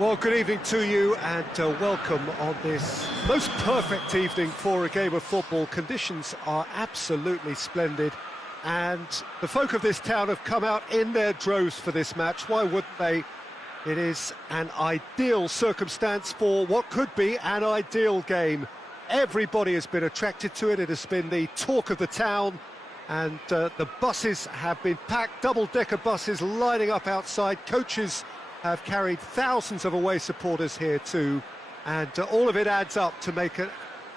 Well, good evening to you and welcome on this most perfect evening for a game of football. Conditions are absolutely splendid and the folk of this town have come out in their droves for this match. Why wouldn't they? It is an ideal circumstance for what could be an ideal game. Everybody has been attracted to it. It has been the talk of the town and the buses have been packed, double-decker buses lining up outside. Coaches have carried thousands of away supporters here too, and all of it adds up to make a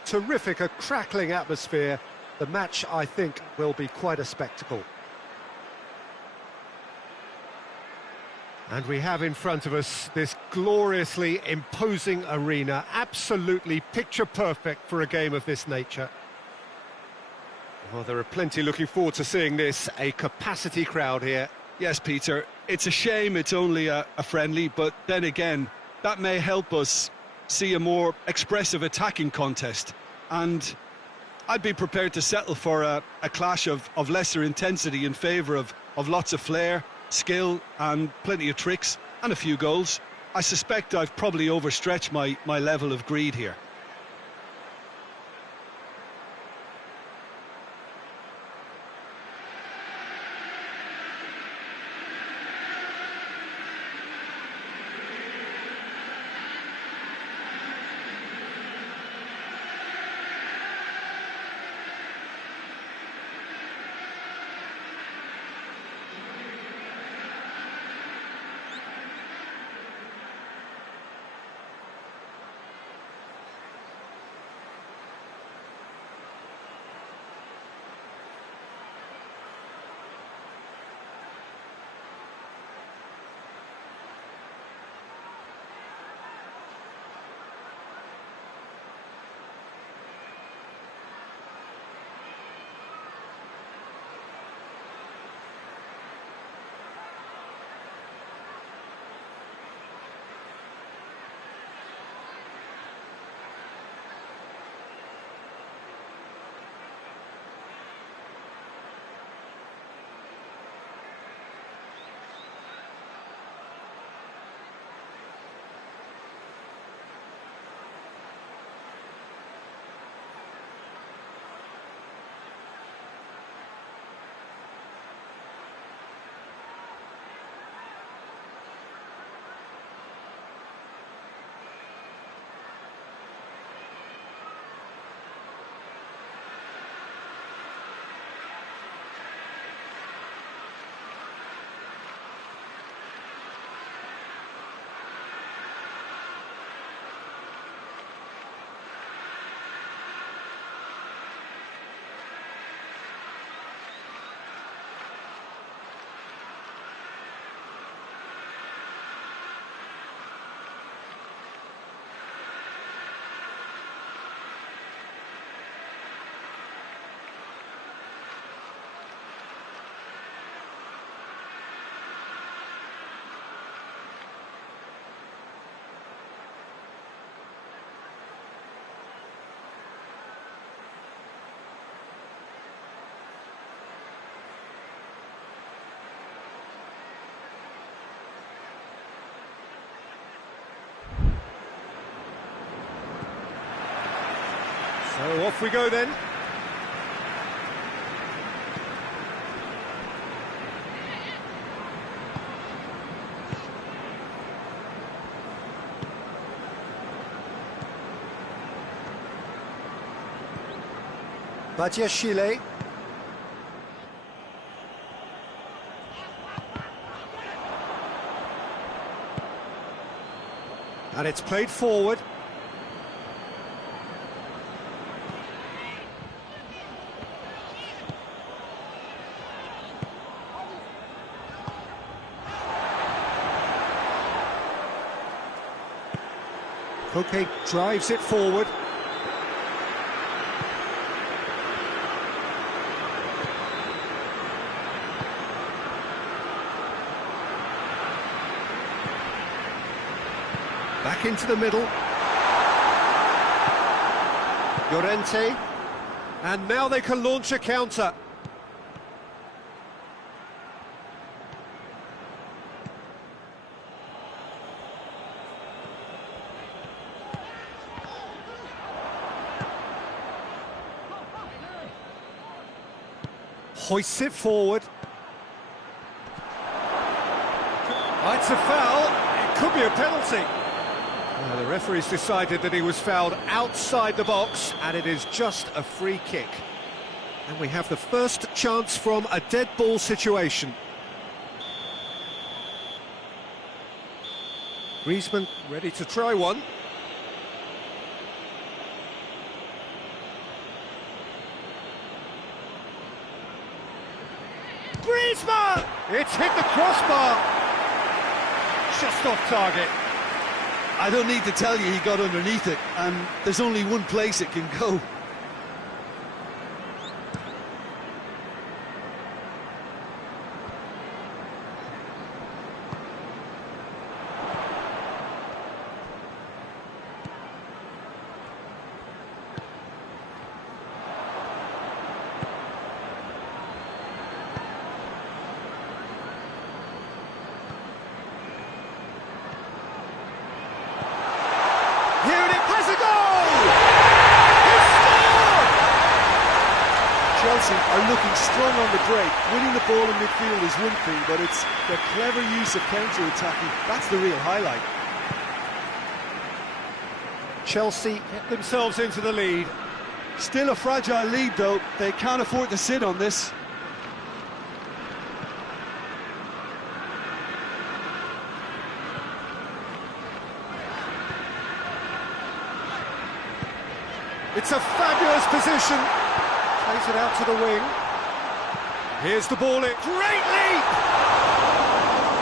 terrific, a crackling atmosphere. The match, I think, will be quite a spectacle. And we have in front of us this gloriously imposing arena, absolutely picture perfect for a game of this nature. Well, there are plenty looking forward to seeing this, a capacity crowd here. Yes, Peter, it's a shame it's only a friendly, but then again, that may help us see a more expressive attacking contest. And I'd be prepared to settle for a clash of lesser intensity in favour of lots of flair, skill and plenty of tricks and a few goals. I suspect I've probably overstretched my level of greed here. So off we go then. Pesjoker. And it's played forward. Koke drives it forward. Back into the middle. Llorente. And now they can launch a counter. Hoists it forward. Oh, it's a foul. It could be a penalty. The referee's decided that he was fouled outside the box, and it is just a free kick. And we have the first chance from a dead ball situation. Griezmann ready to try one. Griezmann! It's hit the crossbar. Just off target. I don't need to tell you he got underneath it, and there's only one place it can go. Chelsea are looking strong on the break. Winning the ball in midfield is one thing, but it's the clever use of counter-attacking. That's the real highlight. Chelsea get themselves into the lead. Still a fragile lead, though. They can't afford to sit on this. It's a fabulous position. Plays it out to the wing. Here's the ball in. Great leap!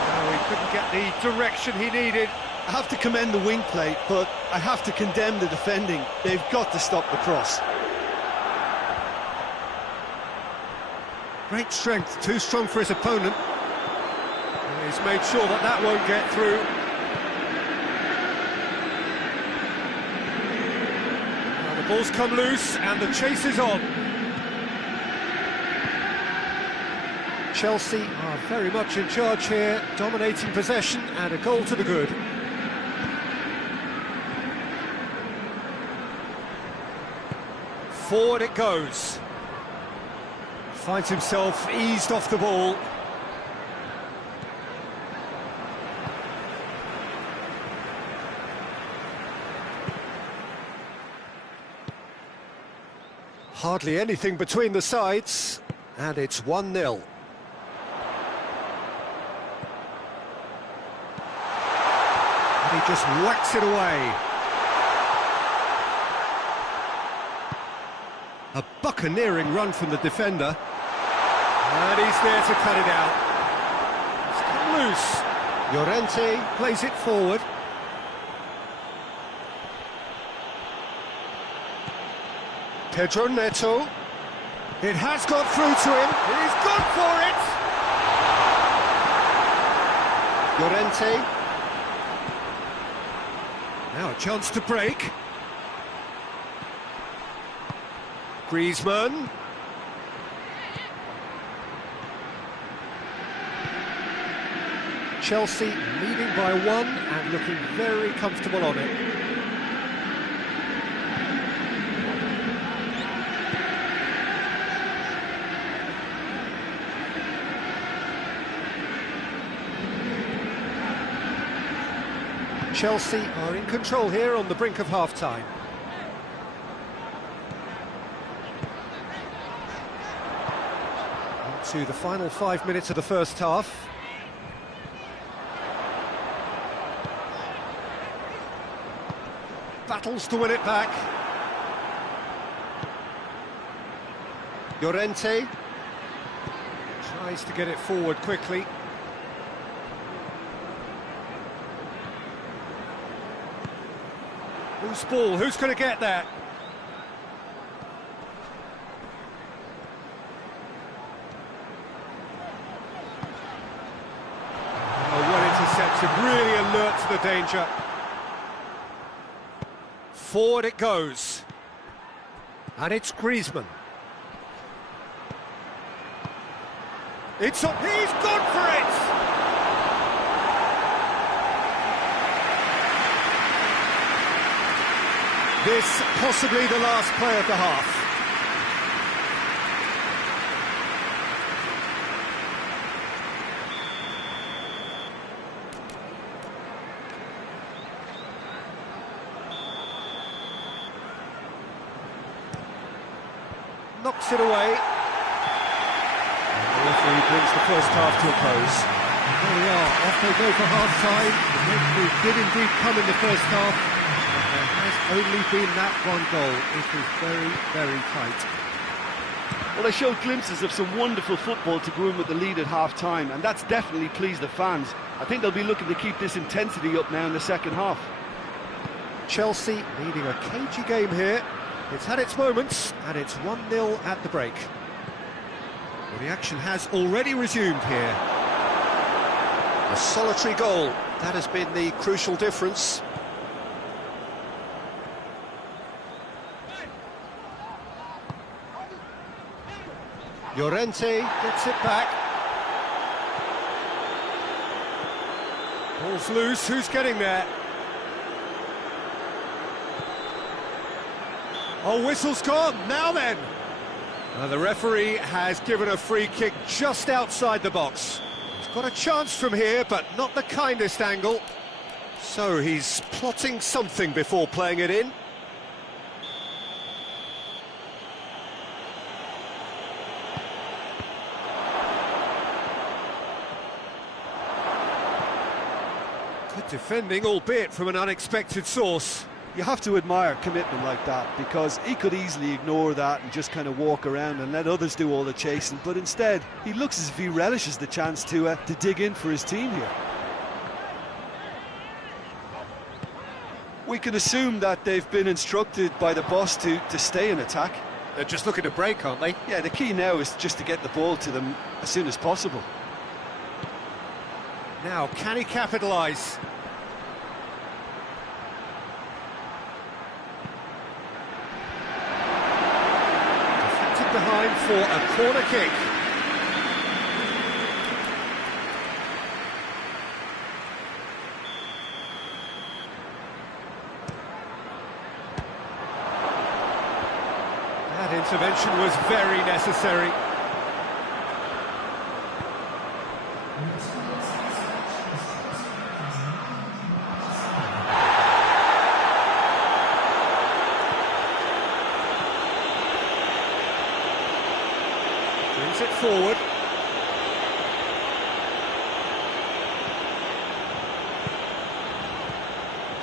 No, he couldn't get the direction he needed. I have to commend the wing play, but I have to condemn the defending. They've got to stop the cross. Great strength, too strong for his opponent. He's made sure that that won't get through. Now the ball's come loose and the chase is on. Chelsea are very much in charge here, dominating possession and a goal to the good. Forward it goes. Finds himself eased off the ball. Hardly anything between the sides, and it's 1-0. And he just whacks it away. A buccaneering run from the defender. And he's there to cut it out. It's come loose. Llorente plays it forward. Pedro Neto. It has got through to him. He's gone for it. Llorente. Now a chance to break. Griezmann. Chelsea leading by one and looking very comfortable on it. Chelsea are in control here on the brink of half-time. into the final 5 minutes of the first half. Battles to win it back. Llorente tries to get it forward quickly. Loose ball, who's going to get that? Oh, well intercepted, really alert to the danger. Forward it goes. And it's Griezmann. It's up, he's gone for it! This possibly the last play of the half. Knocks it away. And the referee brings the first half to a close. There we are, off they go for half-time. The breakthrough did indeed come in the first half, but there has only been that one goal. It was very, very tight. Well, they showed glimpses of some wonderful football to go in with the lead at half-time, and that's definitely pleased the fans. I think they'll be looking to keep this intensity up now in the second half. Chelsea leading a cagey game here. It's had its moments, and it's 1-0 at the break. Well, the action has already resumed here. A solitary goal, that has been the crucial difference. Llorente gets it back. Ball's loose, who's getting there? Oh, whistle's gone, now then! The referee has given a free kick just outside the box. He's got a chance from here, but not the kindest angle. So he's plotting something before playing it in. Good defending, albeit from an unexpected source. You have to admire commitment like that, because he could easily ignore that and just kind of walk around and let others do all the chasing, but instead he looks as if he relishes the chance to dig in for his team here. We can assume that they've been instructed by the boss to stay in attack. They're just looking to break, aren't they? Yeah, the key now is just to get the ball to them as soon as possible. Now, can he capitalise? Behind for a corner kick. That intervention was very necessary. Brings it forward.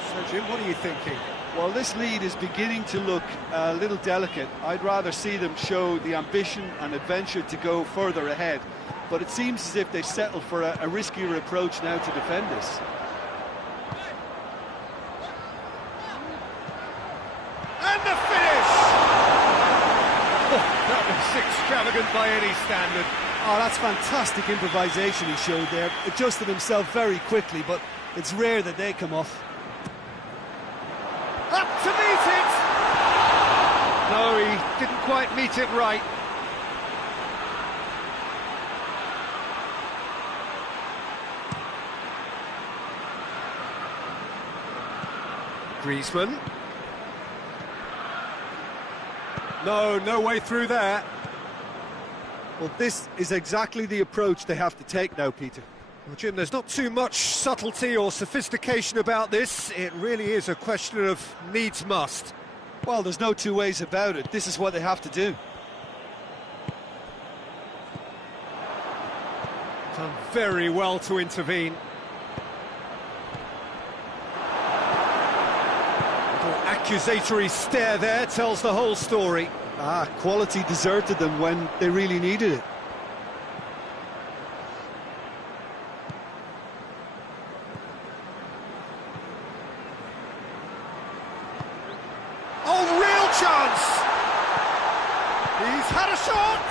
So, Jim, what are you thinking? Well, this lead is beginning to look a little delicate. I'd rather see them show the ambition and adventure to go further ahead. But it seems as if they've settled for a riskier approach now to defend this. And the finish! Oh, that was extravagant by any standard. Oh, that's fantastic improvisation he showed there. Adjusted himself very quickly, but it's rare that they come off. Up to meet it! No, he didn't quite meet it right. Griezmann. No way through there. Well, this is exactly the approach they have to take now, Peter. Well, Jim, there's not too much subtlety or sophistication about this. It really is a question of needs must. Well, there's no two ways about it. This is what they have to do. Done very well to intervene. Little accusatory stare there tells the whole story. Quality deserted them when they really needed it. Oh, real chance! He's had a shot!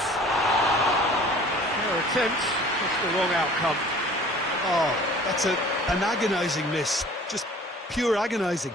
Fair attempt, just the wrong outcome. Oh, that's an agonising miss. Just pure agonising.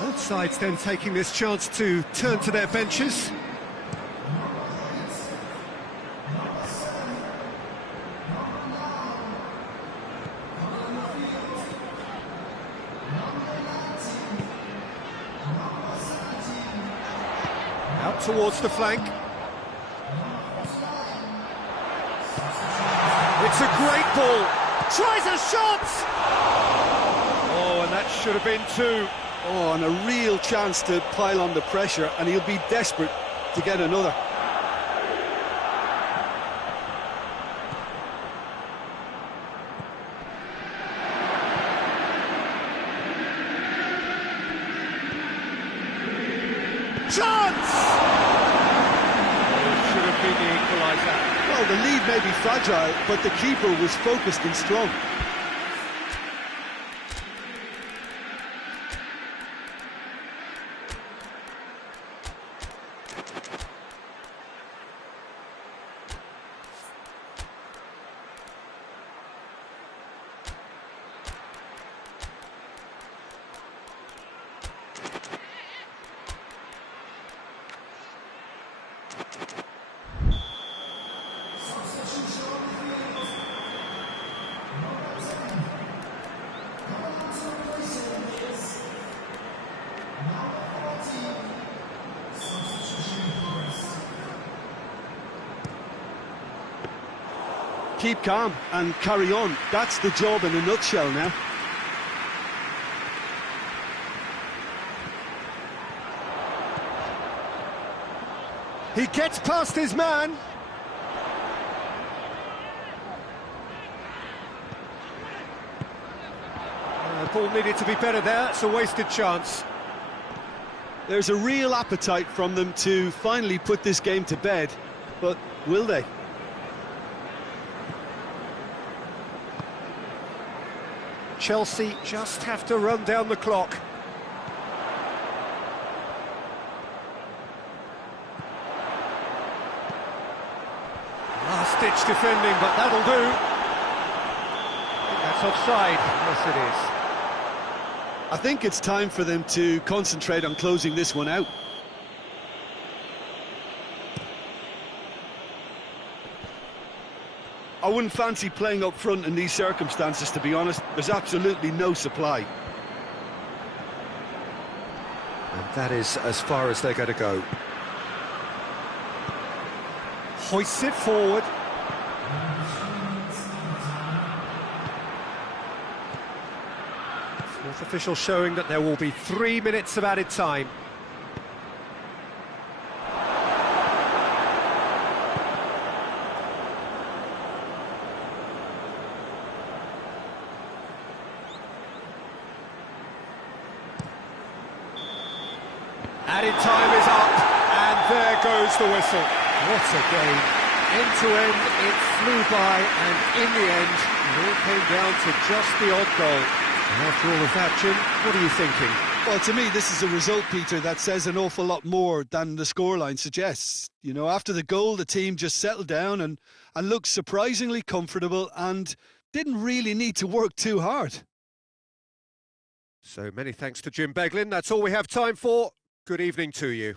Both sides then taking this chance to turn to their benches. Out towards the flank. It's a great ball. Tries a shot! Oh, and that should have been two. Oh, and a real chance to pile on the pressure, and he'll be desperate to get another. Chance! Oh, should have been the equaliser. Well, the lead may be fragile, but the keeper was focused and strong. Keep calm and carry on. That's the job in a nutshell now. He gets past his man. The ball needed to be better there. It's a wasted chance. There's a real appetite from them to finally put this game to bed, but will they? Chelsea just have to run down the clock. Last-ditch defending, but that'll do. I think that's offside. Yes, it is. I think it's time for them to concentrate on closing this one out. I wouldn't fancy playing up front in these circumstances, to be honest. There's absolutely no supply. And that is as far as they're going to go. Hoists it forward. Fourth official showing that there will be 3 minutes of added time. Added time is up, and there goes the whistle. What a game. end to end, it flew by, and in the end, it all came down to just the odd goal. And after all of that, Jim, what are you thinking? Well, to me, this is a result, Peter, that says an awful lot more than the scoreline suggests. You know, after the goal, the team just settled down and looked surprisingly comfortable and didn't really need to work too hard. So many thanks to Jim Beglin. That's all we have time for. Good evening to you.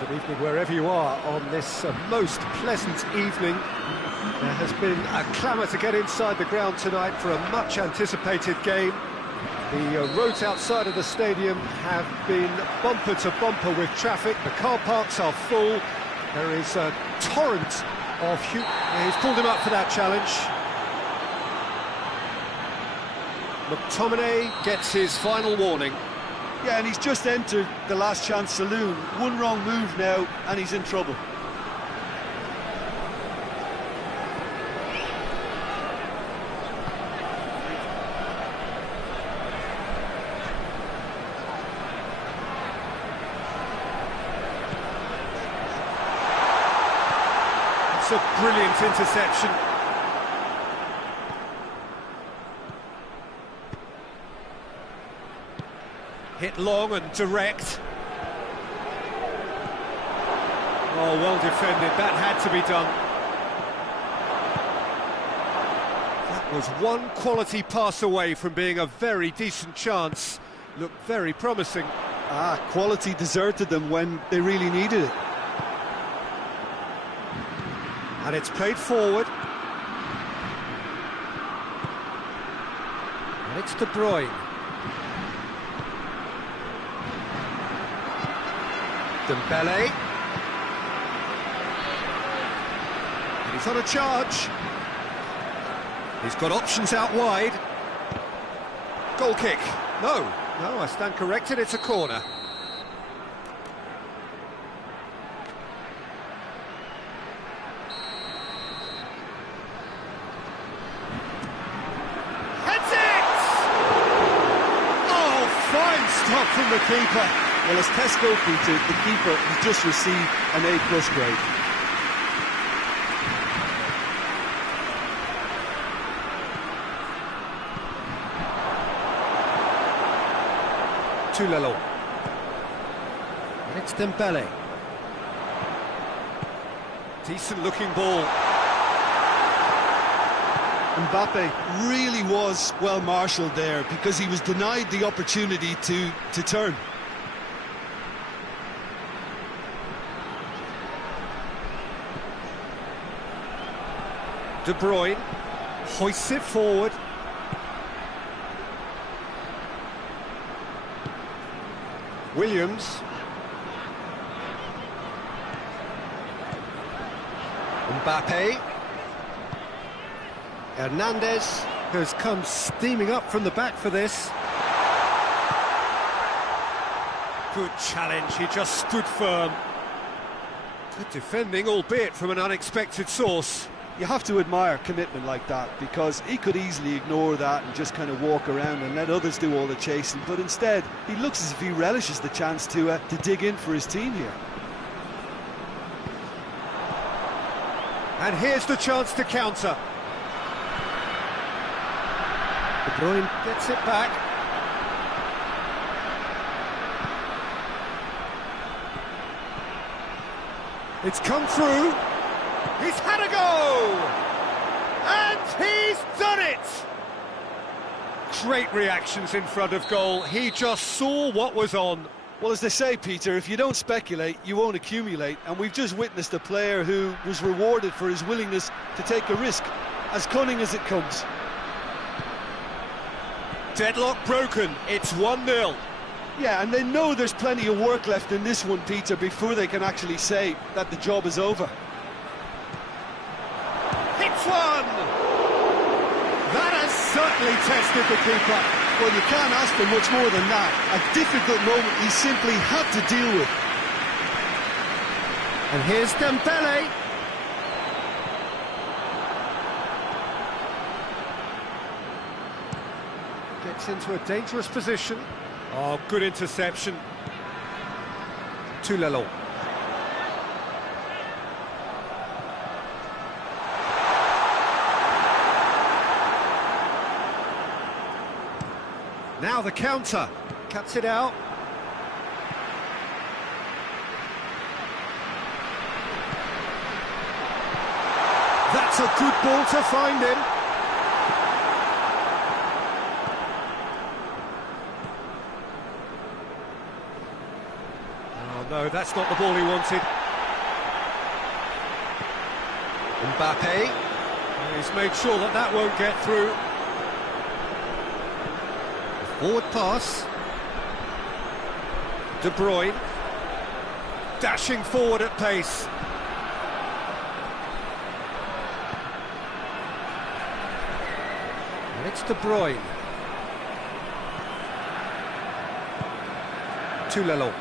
Good evening wherever you are on this most pleasant evening. There has been a clamour to get inside the ground tonight for a much anticipated game. The roads outside of the stadium have been bumper to bumper with traffic. The car parks are full. There is a torrent of... He's pulled him up for that challenge. McTominay gets his final warning. Yeah, and he's just entered the last chance saloon. One wrong move now, and he's in trouble. It's a brilliant interception. Hit long and direct. Oh, well defended. That had to be done. That was one quality pass away from being a very decent chance. Looked very promising. Quality deserted them when they really needed it. And it's played forward. And it's De Bruyne. Dembele. And he's on a charge. He's got options out wide. Goal kick. No, I stand corrected, it's a corner. Heads it! Oh, fine stop from the keeper. Well, as Tesco Peter, the keeper has just received an A+ grade. Lelo. And it's Dembele. Decent looking ball. Mbappe really was well marshalled there because he was denied the opportunity to turn. De Bruyne hoists it forward. Williams. Mbappe. Hernandez has come steaming up from the back for this. Good challenge, he just stood firm. Good defending, albeit from an unexpected source. You have to admire commitment like that because he could easily ignore that and just kind of walk around and let others do all the chasing, but instead he looks as if he relishes the chance to dig in for his team here. And here's the chance to counter. De Bruyne gets it back. It's come through. He's had a go! And he's done it! Great reactions in front of goal. He just saw what was on. Well, as they say, Peter, if you don't speculate, you won't accumulate. And we've just witnessed a player who was rewarded for his willingness to take a risk, as cunning as it comes. Deadlock broken. It's 1-0. Yeah, and they know there's plenty of work left in this one, Peter, before they can actually say that the job is over. Hits one! That has certainly tested the keeper. Well, you can't ask for much more than that. A difficult moment he simply had to deal with. And here's Dembele. Gets into a dangerous position. Oh, good interception. Lelo. Now the counter. Cuts it out. That's a good ball to find him. Oh no, that's not the ball he wanted. Mbappe. He's made sure that that won't get through. Forward pass. De Bruyne. Dashing forward at pace. And it's De Bruyne. Lelo.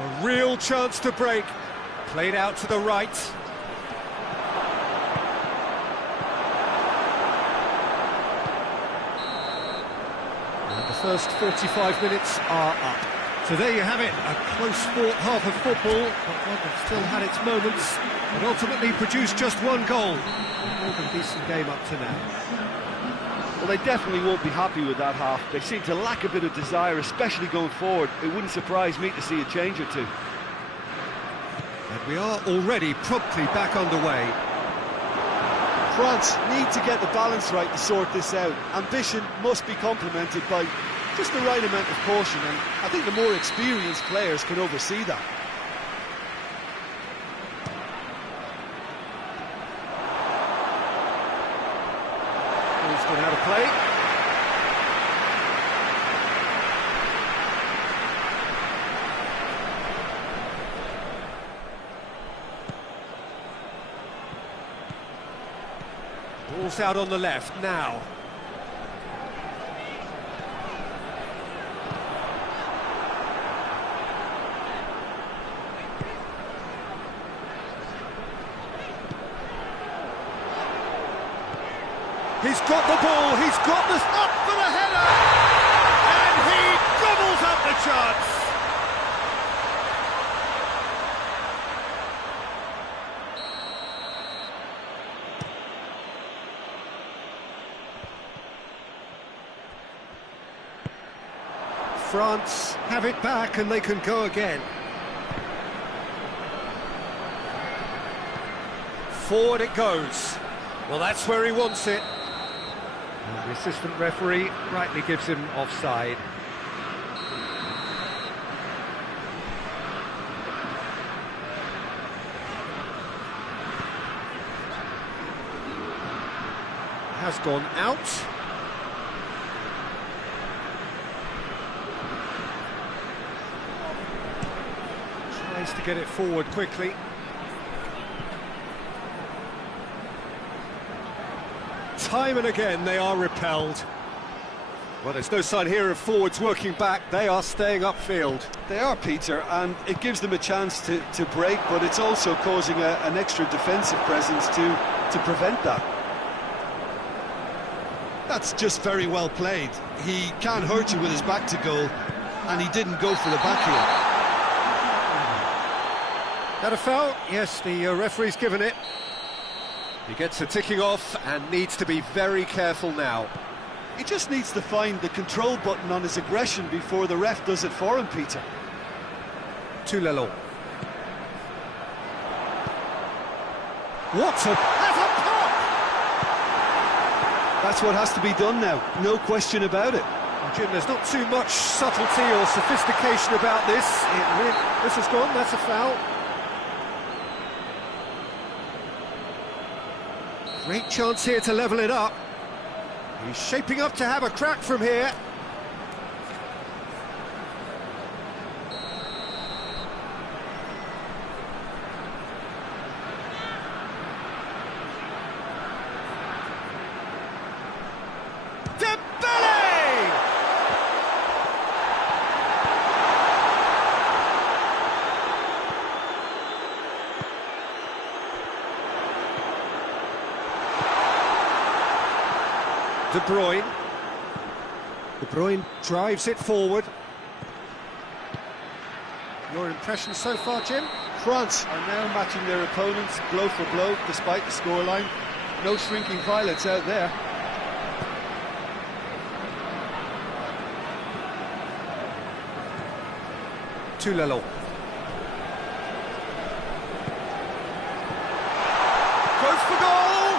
A real chance to break. Played out to the right. And the first 45 minutes are up. So there you have it, a close-fought half of football, but one that still had its moments, and ultimately produced just one goal. A more than decent game up to now. Well, they definitely won't be happy with that half. They seem to lack a bit of desire, especially going forward. It wouldn't surprise me to see a change or two. And we are already promptly back underway. France need to get the balance right to sort this out. Ambition must be complemented by Just the right amount of caution, and I think the more experienced players can oversee that. Ball's gone out of play. Ball's out on the left now. He's got the ball, he's got this up for the header, and he gobbles up the chance. France have it back and they can go again. Forward it goes. Well, that's where he wants it. And the assistant referee rightly gives him offside. Has gone out. Tries to get it forward quickly. Time and again they are repelled. Well, there's no sign here of forwards working back. They are staying upfield. They are, Peter, and it gives them a chance to break, but it's also causing an extra defensive presence to prevent that. That's just very well played. He can't hurt you with his back to goal, and he didn't go for the back heel. That a foul? Yes, the referee's given it. He gets a ticking off and needs to be very careful now. He just needs to find the control button on his aggression before the ref does it for him, Peter. To Lelon. What a... That's a pop! That's what has to be done now, no question about it. Jim, there's not too much subtlety or sophistication about this. This has gone, that's a foul. Great chance here to level it up. He's shaping up to have a crack from here. De Bruyne. De Bruyne drives it forward. Your impression so far, Jim? France are now matching their opponents blow for blow, despite the scoreline. No shrinking violets out there. To Lelon. Goes for goal!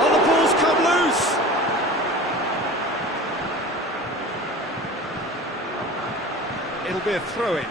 Oh, the ball's come loose! It'll be a throw-in.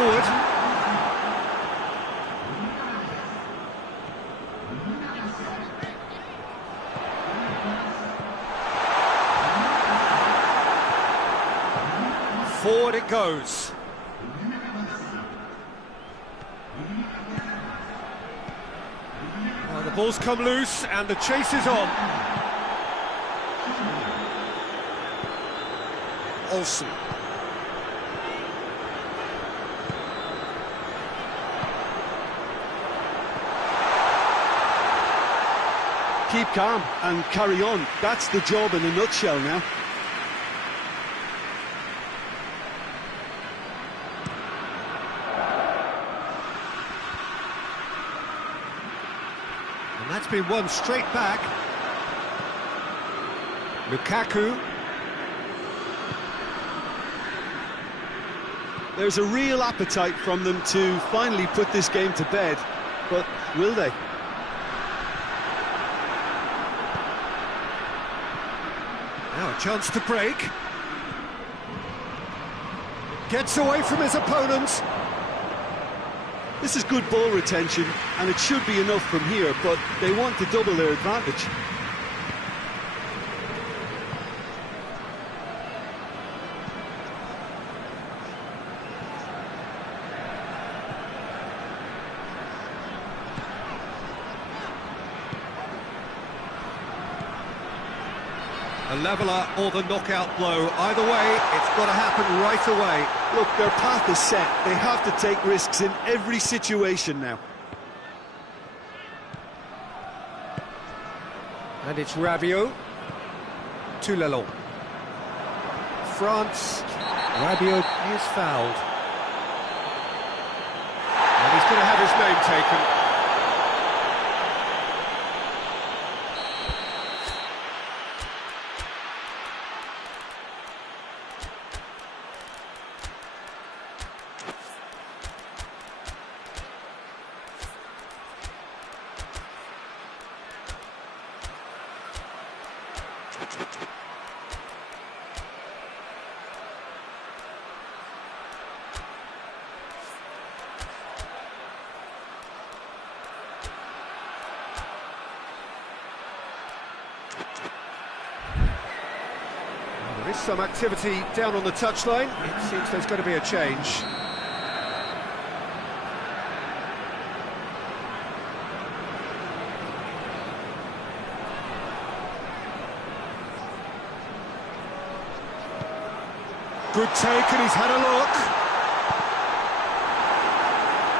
forward. Forward it goes. Well, the ball's come loose and the chase is on. Olsen. Keep calm and carry on. That's the job in a nutshell now. And that's been won straight back. Lukaku. There's a real appetite from them to finally put this game to bed, but will they? Now a chance to break. Gets away from his opponents. This is good ball retention, and it should be enough from here, but they want to double their advantage. A leveller or the knockout blow. Either way, it's got to happen right away. Look, their path is set. They have to take risks in every situation now. And it's Rabiot to Lelon. France. Rabiot is fouled. And he's going to have his name taken. There is some activity down on the touchline. It seems there's going to be a change. Good take, and he's had a look.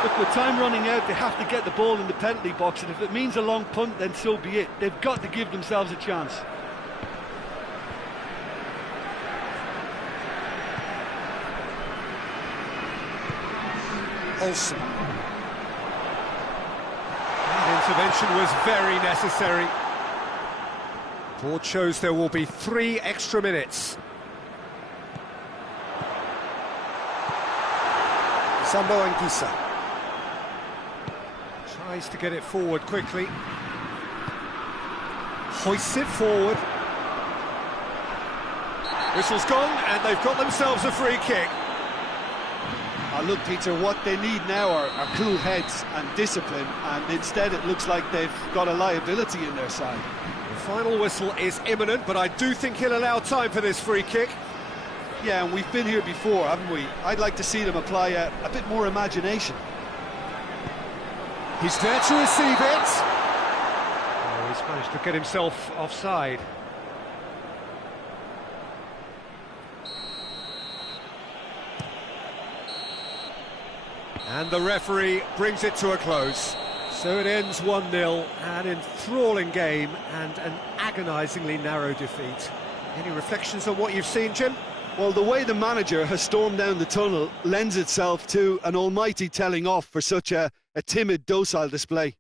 Look, with time running out, they have to get the ball in the penalty box, and if it means a long punt, then so be it. They've got to give themselves a chance. Olsen. That intervention was very necessary. Board shows there will be 3 extra minutes. Sambo Anguissa tries to get it forward quickly. Hoists it forward. Whistle's gone, and they've got themselves a free kick. Look, Peter, what they need now are cool heads and discipline, and instead it looks like they've got a liability in their side. The final whistle is imminent, but I do think he'll allow time for this free kick. Yeah, and we've been here before, haven't we? I'd like to see them apply a bit more imagination. He's there to receive it. Oh, he's managed to get himself offside. And the referee brings it to a close. So it ends 1-0, an enthralling game and an agonisingly narrow defeat. Any reflections on what you've seen, Jim? Well, the way the manager has stormed down the tunnel lends itself to an almighty telling off for such a timid, docile display.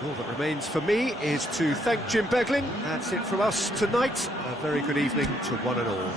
And all that remains for me is to thank Jim Beglin. That's it from us tonight. A very good evening to one and all.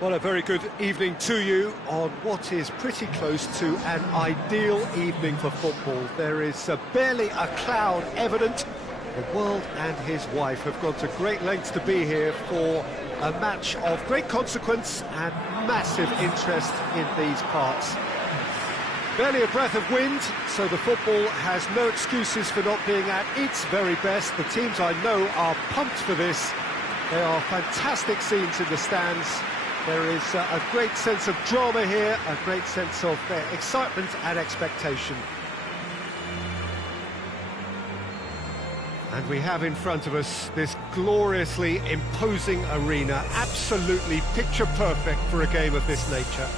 Well, a very good evening to you on what is pretty close to an ideal evening for football. There is barely a cloud evident. The world and his wife have gone to great lengths to be here for a match of great consequence and massive interest in these parts. Barely a breath of wind, so the football has no excuses for not being at its very best. The teams I know are pumped for this. There are fantastic scenes in the stands. There is a great sense of drama here, a great sense of excitement and expectation. And we have in front of us this gloriously imposing arena, absolutely picture perfect for a game of this nature.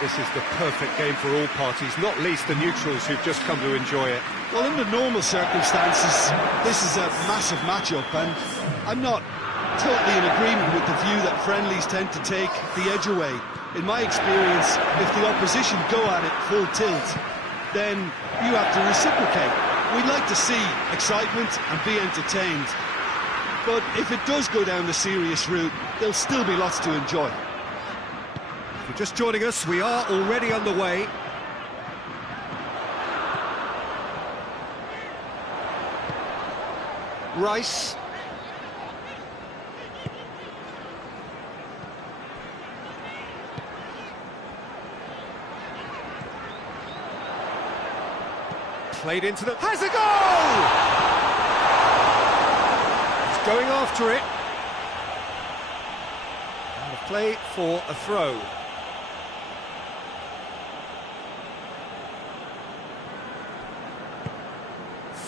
This is the perfect game for all parties, not least the neutrals who've just come to enjoy it. Well, in the normal circumstances, this is a massive matchup, and I'm not totally in agreement with the view that friendlies tend to take the edge away. In my experience, if the opposition go at it full tilt, then you have to reciprocate. We'd like to see excitement and be entertained, but if it does go down the serious route, there'll still be lots to enjoy. If you're just joining us, we are already underway. Rice. Played into the... Has a goal! He's going after it. And a play for a throw.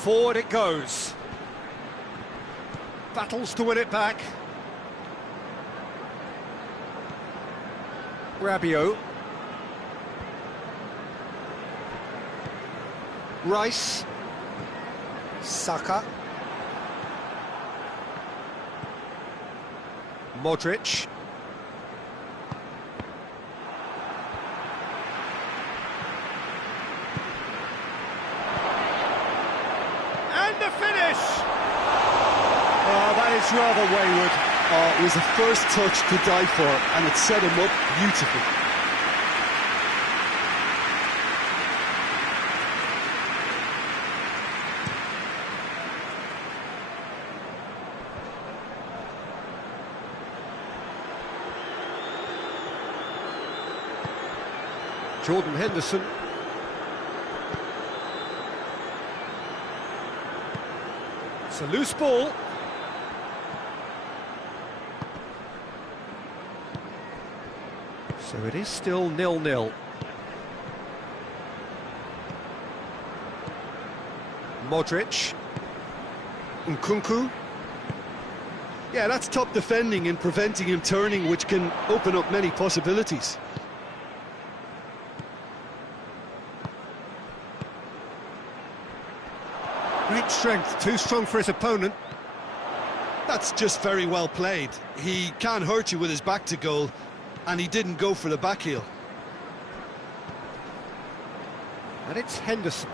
Forward it goes. Battles to win it back. Rabiot. Rice. Saka. Modric. The finish! Oh, that is rather wayward. Oh, it was a first touch to die for, and it set him up beautifully. Jordan Henderson. It's a loose ball. So it is still 0-0. Modric. Nkunku. Yeah, that's top defending and preventing him turning, which can open up many possibilities. Great strength, too strong for his opponent. That's just very well played. He can hurt you with his back to goal, and he didn't go for the back heel. And it's Henderson.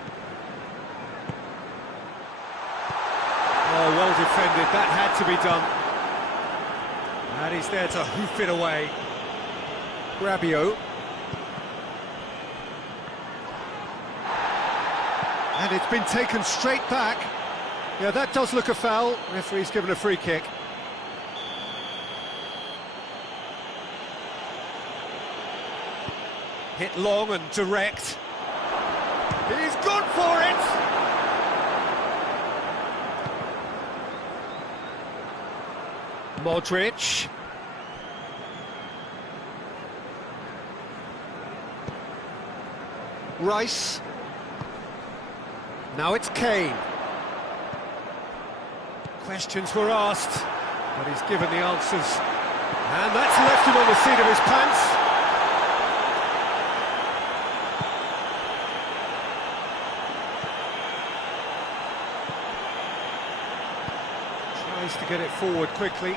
Oh, well defended, that had to be done. And he's there to hoof it away. Rabiot. And it's been taken straight back. Yeah, that does look a foul. Referee's given a free kick. Hit long and direct. He's gone for it! Modric. Rice. Now it's Kane. Questions were asked, but he's given the answers. And that's left him on the seat of his pants. Needs to get it forward quickly.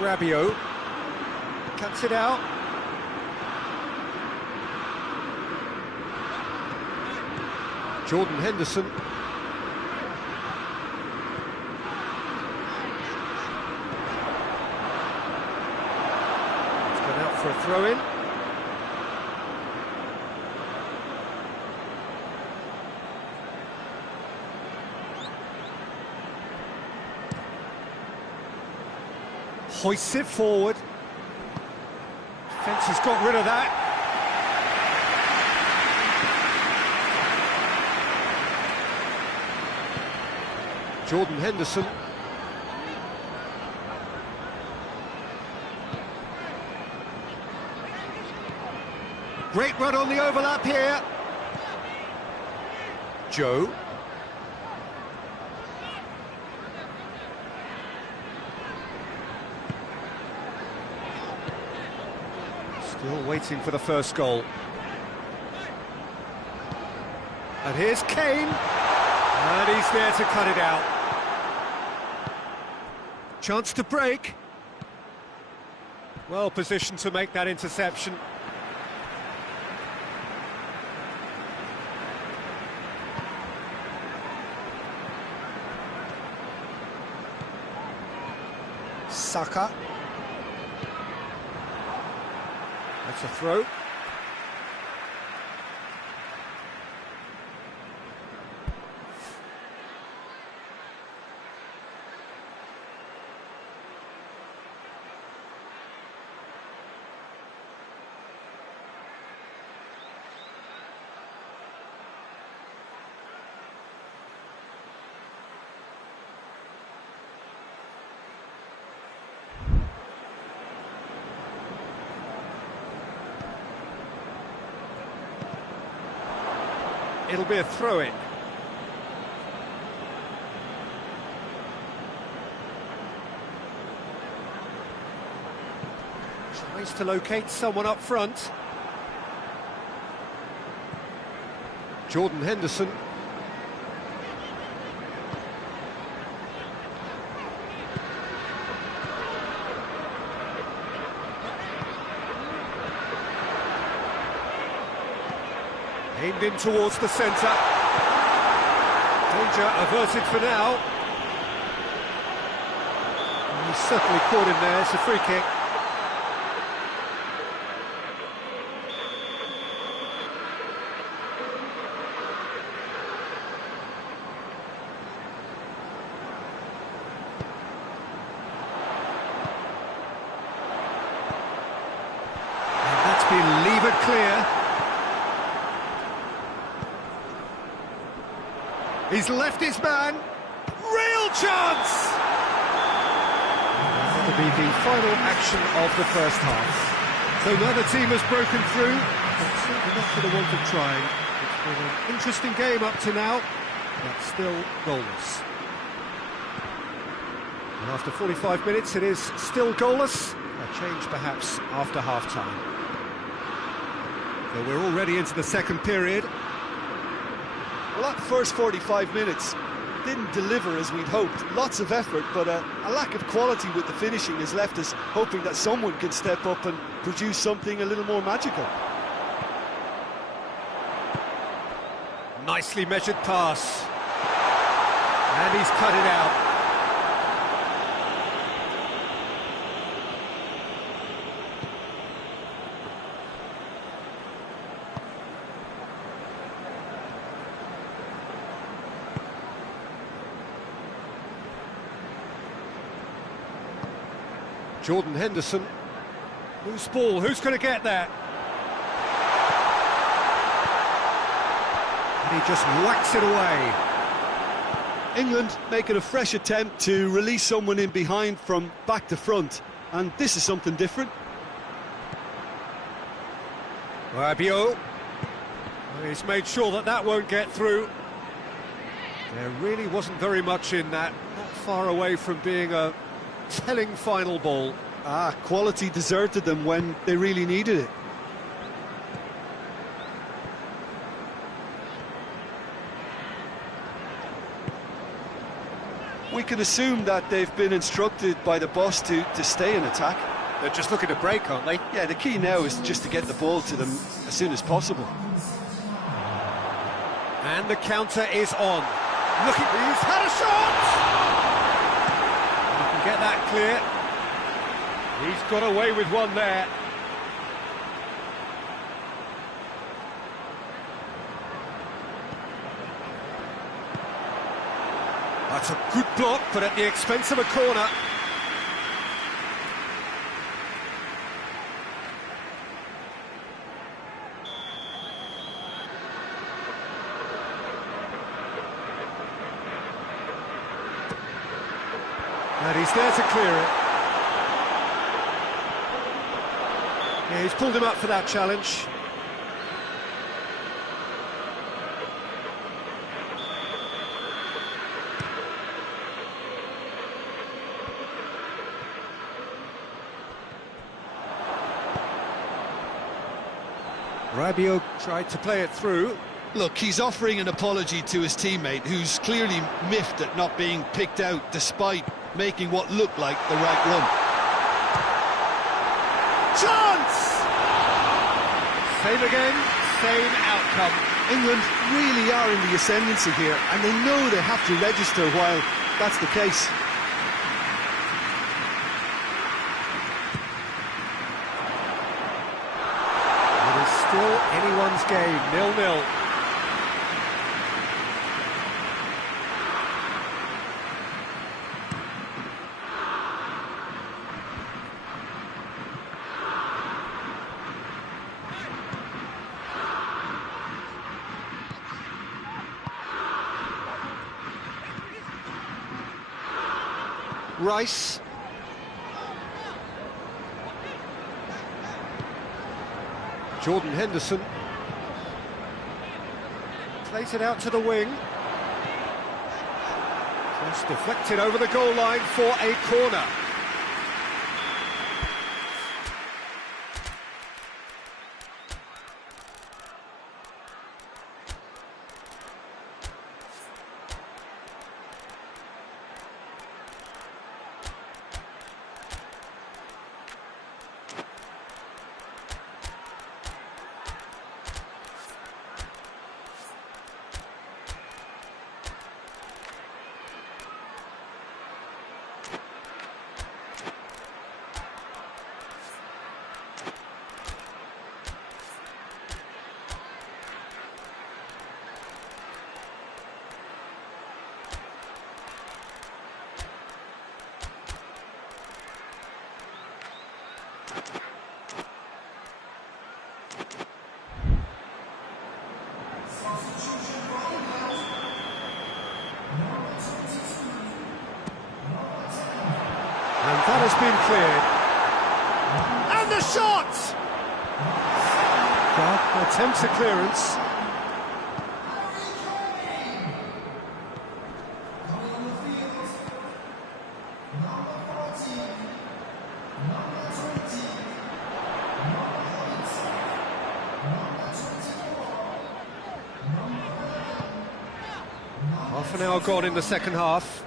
Rabiot cuts it out. Jordan Henderson. It's gone out for a throw-in. Hoists it forward. Defence has got rid of that. Jordan Henderson. Great run on the overlap here. Joe. Still waiting for the first goal. And here's Kane. And he's there to cut it out. Chance to break. Well positioned to make that interception. Saka. That's a throw. It'll be a throw-in. Tries to locate someone up front. Jordan Henderson. Aimed in towards the centre. Danger averted for now. He's certainly caught him there. It's a free kick. And that's been levered clear. He's left his man. Real chance! That'll be the final action of the first half. So now the team has broken through, but certainly not for the want of trying. It's been an interesting game up to now, but still goalless. And after 45 minutes, it is still goalless. A change perhaps after half-time. So we're already into the second period. Well, that first 45 minutes didn't deliver as we'd hoped. Lots of effort, but a lack of quality with the finishing has left us hoping that someone can step up and produce something a little more magical. Nicely measured pass. And he's cut it out. Jordan Henderson. Loose ball, who's going to get that? And he just whacks it away. England making a fresh attempt to release someone in behind from back to front, and this is something different. Rabiot. He's made sure that that won't get through. There really wasn't very much in that, not far away from being a telling final ball. Quality deserted them when they really needed it. we can assume that they've been instructed by the boss to stay in attack. They're just looking to break, aren't they? Yeah, the key now is just to get the ball to them as soon as possible. And the counter is on. Looking, he's had a shot! You can get that clear. He's got away with one there. That's a good block, but at the expense of a corner. And he's there to clear it. Yeah, he's pulled him up for that challenge. Rabiot tried to play it through. Look, he's offering an apology to his teammate, who's clearly miffed at not being picked out despite making what looked like the right run. Chance! Same again, same outcome. England really are in the ascendancy here, and they know they have to register while that's the case. It is still anyone's game, 0-0. Rice. Jordan Henderson. Plays it out to the wing. Just deflected over the goal line for a corner. And that has been cleared. And the shot! God attempts a clearance. Half an hour gone in the second half.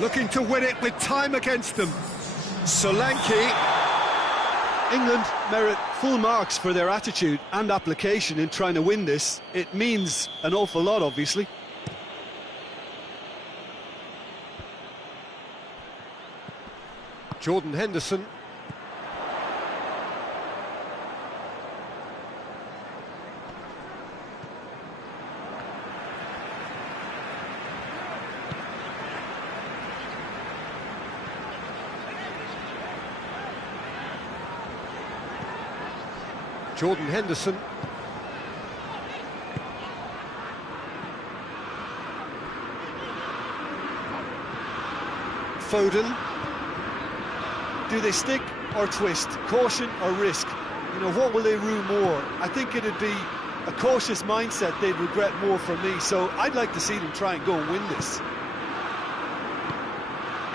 Looking to win it with time against them. Solanke. England merit full marks for their attitude and application in trying to win this. It means an awful lot, obviously. Jordan Henderson. Jordan Henderson. Foden. Do they stick or twist? Caution or risk? You know, what will they rue more? I think it'd be a cautious mindset they'd regret more from me, so I'd like to see them try and go and win this.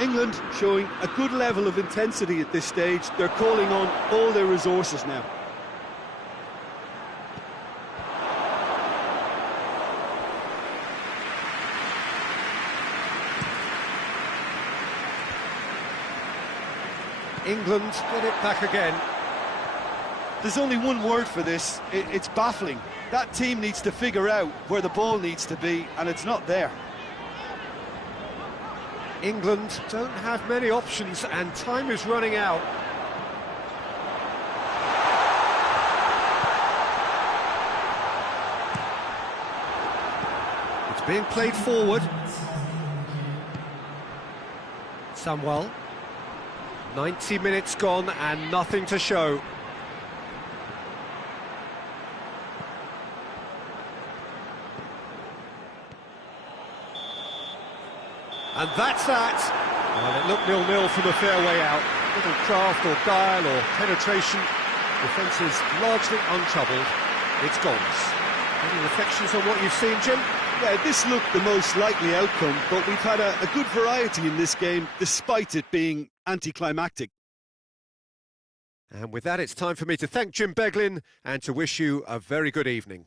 England showing a good level of intensity at this stage. They're calling on all their resources now. England get it back again. There's only one word for this, it's baffling. That team needs to figure out where the ball needs to be, and it's not there. England don't have many options, and time is running out. It's being played forward. Samwell. 90 minutes gone and nothing to show. And that's that. Well, it looked 0-0 from a fair way out. Little craft or guile or penetration. Defence is largely untroubled. It's goals. Any reflections on what you've seen, Jim? Yeah, this looked the most likely outcome, but we've had a good variety in this game, despite it being anticlimactic. And with that, it's time for me to thank Jim Beglin and to wish you a very good evening.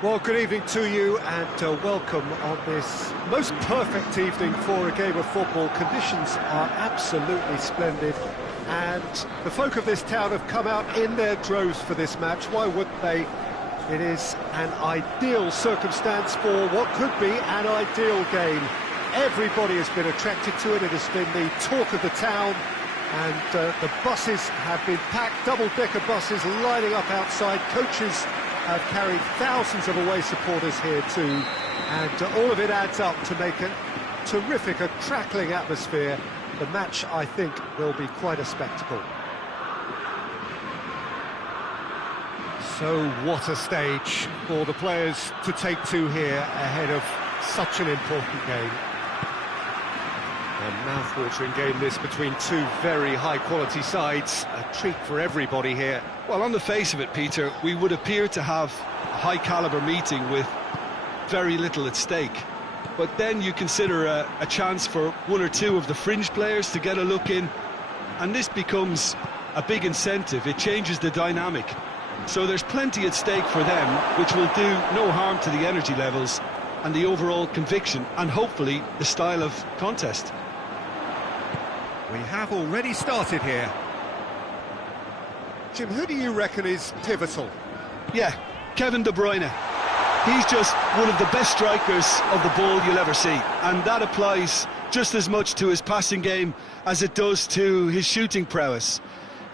Well, good evening to you and welcome on this most perfect evening for a game of football. Conditions are absolutely splendid and the folk of this town have come out in their droves for this match. Why wouldn't they? It is an ideal circumstance for what could be an ideal game. Everybody has been attracted to it. It has been the talk of the town and the buses have been packed, double-decker buses lining up outside. Coaches have carried thousands of away supporters here too, and all of it adds up to make a terrific, a crackling atmosphere. The match, I think, will be quite a spectacle. So what a stage for the players to take to here ahead of such an important game. A mouth-watering game this between two very high-quality sides. A treat for everybody here. Well, on the face of it, Peter, we would appear to have a high-caliber meeting with very little at stake. but then you consider a chance for one or two of the fringe players to get a look in, and this becomes a big incentive. It changes the dynamic. So there's plenty at stake for them, which will do no harm to the energy levels and the overall conviction, and hopefully the style of contest. We have already started here. Jim, who do you reckon is pivotal? Yeah, Kevin De Bruyne. He's just one of the best strikers of the ball you'll ever see, and that applies just as much to his passing game as it does to his shooting prowess.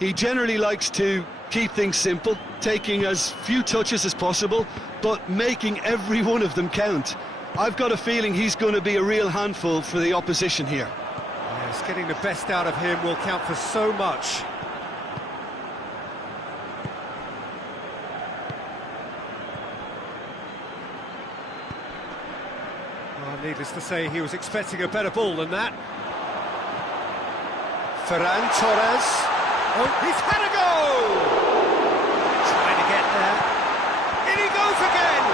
He generally likes to keep things simple, taking as few touches as possible, but making every one of them count. I've got a feeling he's going to be a real handful for the opposition here. Yes, getting the best out of him will count for so much. Needless to say, he was expecting a better ball than that. Ferran Torres. Oh, he's had a go! Trying to get there. In he goes again!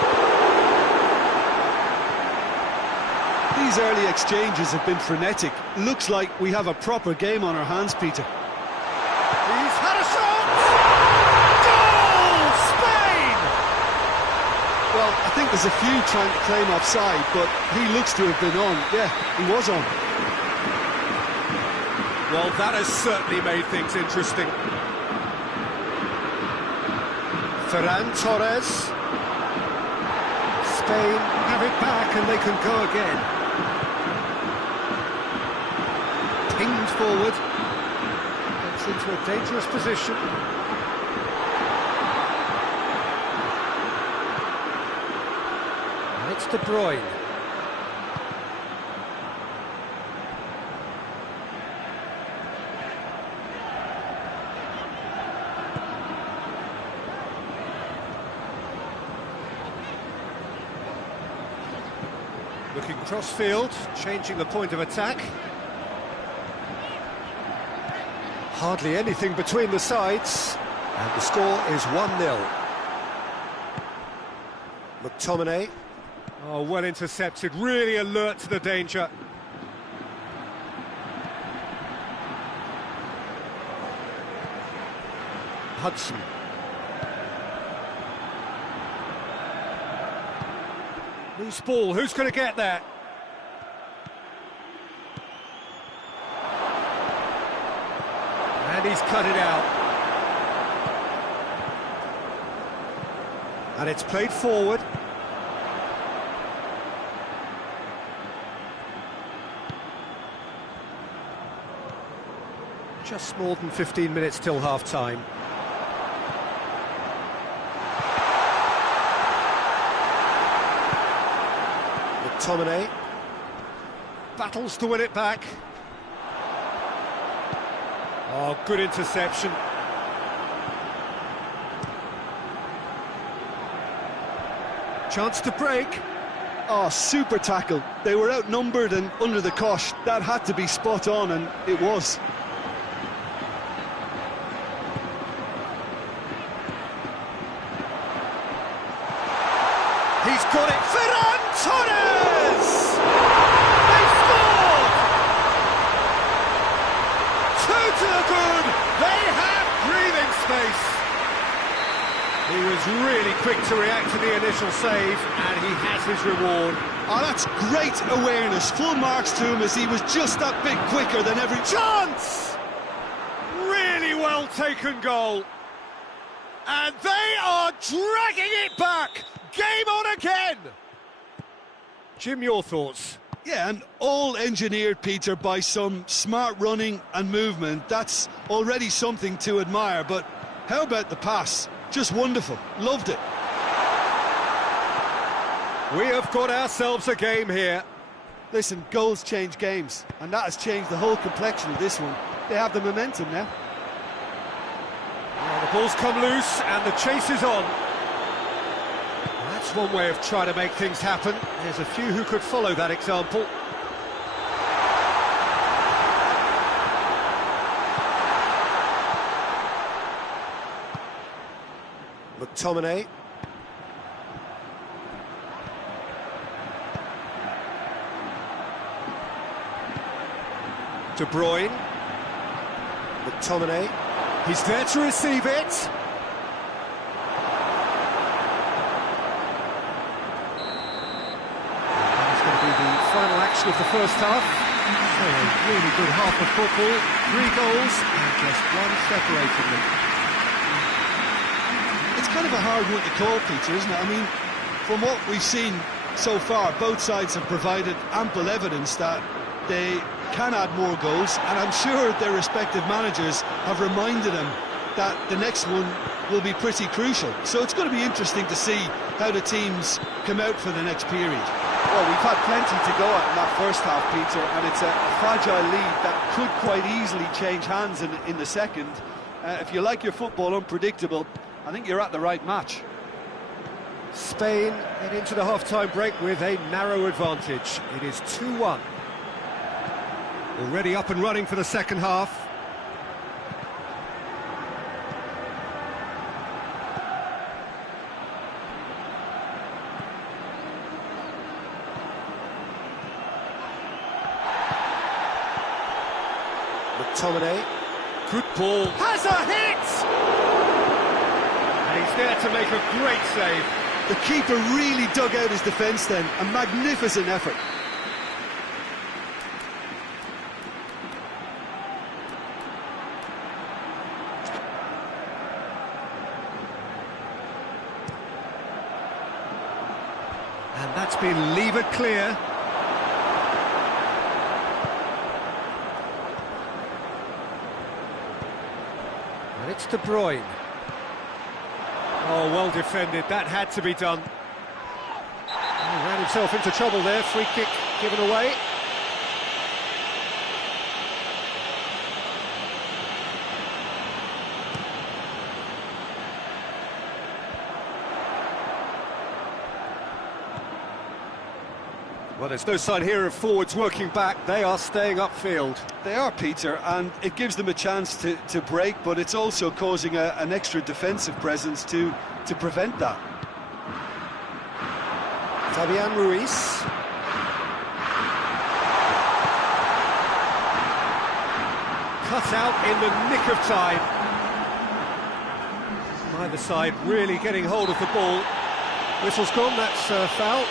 These early exchanges have been frenetic. Looks like we have a proper game on our hands, Peter. He's had a shot! Goal! Spain! Well, I think there's a few trying to claim offside, but he looks to have been on. Yeah, he was on. Well, that has certainly made things interesting. Ferran Torres. Spain have it back and they can go again. Pinged forward. Gets into a dangerous position. And it's De Bruyne. Looking cross-field, changing the point of attack. Hardly anything between the sides, and the score is 1-0. McTominay. Oh, well intercepted, really alert to the danger. Hudson. Loose ball, who's going to get that? And he's cut it out. And it's played forward. Just more than 15 minutes till half-time. McTominay battles to win it back. Oh, good interception. Chance to break. Oh, super tackle. They were outnumbered and under the cosh. That had to be spot on, and it was. He's got it. Ferran Torres! They scored! 2 to the good. They have breathing space. He was really quick to react to the initial save, and he has his reward. Oh, that's great awareness. Full marks to him as he was just that bit quicker than every Chance! Really well taken goal. And they are dragging it back. Game on again! Jim, your thoughts? Yeah, and all engineered, Peter, by some smart running and movement. That's already something to admire, but how about the pass? Just wonderful. Loved it. We have got ourselves a game here. Listen, goals change games, and that has changed the whole complexion of this one. They have the momentum now. Well, the ball's come loose, and the chase is on. That's one way of trying to make things happen. There's a few who could follow that example. McTominay. De Bruyne. McTominay. He's there to receive it. That's going to be the final action of the first half. So a really good half of football. 3 goals and just one separating them. It's kind of a hard one to call, Peter, isn't it? I mean, from what we've seen so far, both sides have provided ample evidence that they can add more goals, and I'm sure their respective managers have reminded them that the next one will be pretty crucial. So it's going to be interesting to see how the teams come out for the next period. Well, we've had plenty to go at in that first half, Peter, and it's a fragile lead that could quite easily change hands in the second. If you like your football unpredictable, I think you're at the right match. Spain get into the half-time break with a narrow advantage. It is 2-1. Already up and running for the second half. McTominay. Good ball. Has a hit! And he's there to make a great save. The keeper really dug out his defence then. A magnificent effort. And that's been levered clear. And it's De Bruyne. Oh, well defended, that had to be done. He ran himself into trouble there, free kick given away. Well, there's no sign here of forwards working back, they are staying upfield. They are, Peter, and it gives them a chance to break, but it's also causing an extra defensive presence to prevent that. Fabian Ruiz. Cut out in the nick of time. Neither side really getting hold of the ball. Whistle's gone, that's a foul.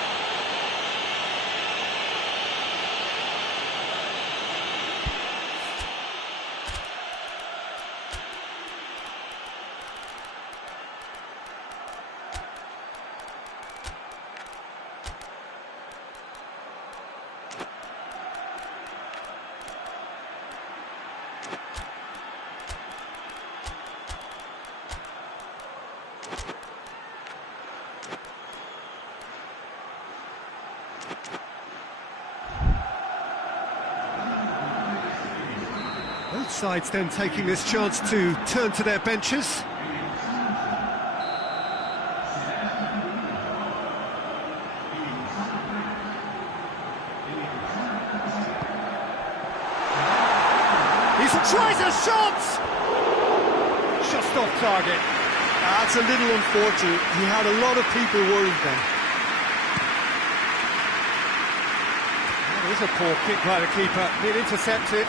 Both sides then taking this chance to turn to their benches. He tries a shot! Just off target. That's a little unfortunate. He had a lot of people worried then. That is a poor kick by the keeper. Been intercepted.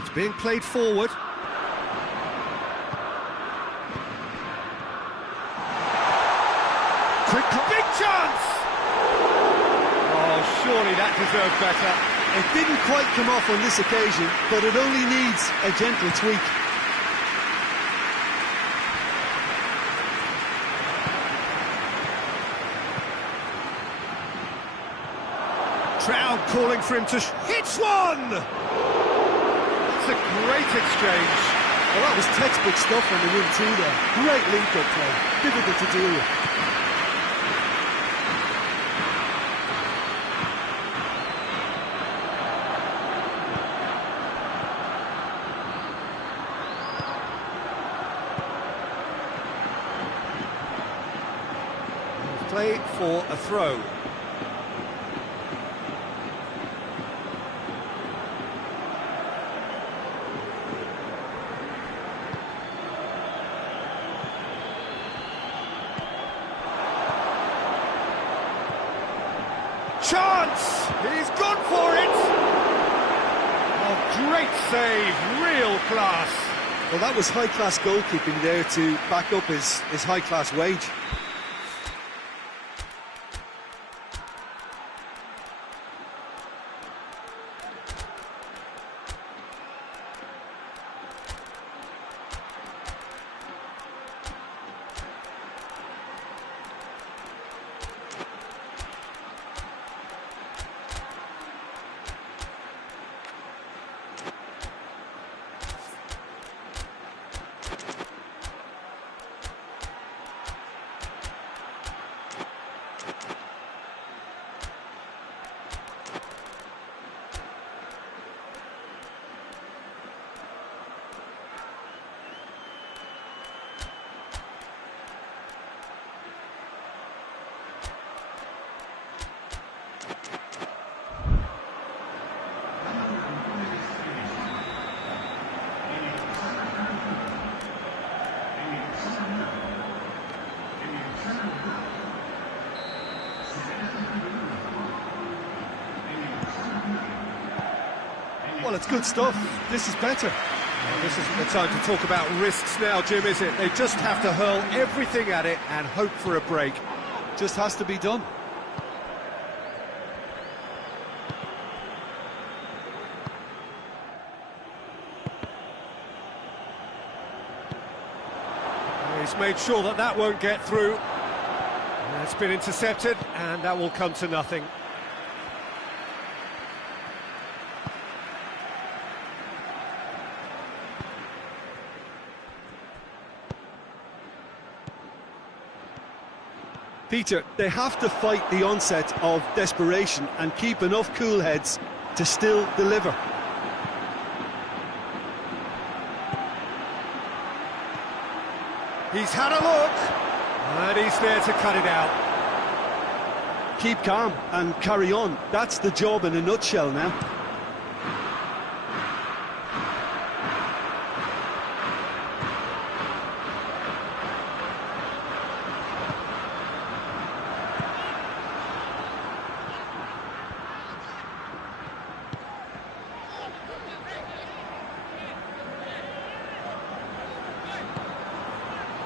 It's being played forward. Quick, big chance! Oh, surely that deserved better. It didn't quite come off on this occasion, but it only needs a gentle tweak. Trout calling for him to hits one! That's a great exchange. Well, that was textbook stuff on the win too there. Great link-up play, difficult to deal with. Play for a throw. Great save, real class. Well, that was high-class goalkeeping there to back up his high-class wage. Well, it's good stuff. This is better. Well, this isn't the time to talk about risks now, Jim, is it? They just have to hurl everything at it and hope for a break. Just has to be done. He's made sure that that won't get through. It's been intercepted, and that will come to nothing. Peter, they have to fight the onset of desperation and keep enough cool heads to still deliver. He's had a look, and he's there to cut it out. Keep calm and carry on. That's the job in a nutshell now.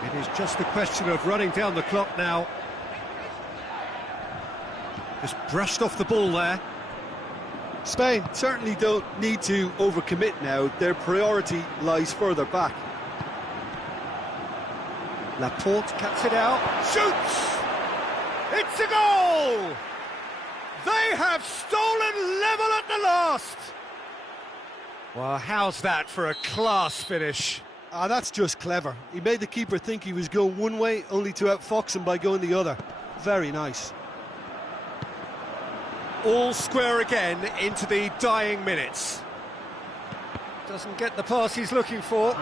It is just a question of running down the clock now. Just brushed off the ball there. Spain certainly don't need to overcommit now. Their priority lies further back. Laporte cuts it out. Shoots! It's a goal! They have stolen level at the last! Well, how's that for a class finish? Ah, that's just clever. He made the keeper think he was going one way, only to outfox him by going the other. Very nice. All square again into the dying minutes. Doesn't get the pass he's looking for.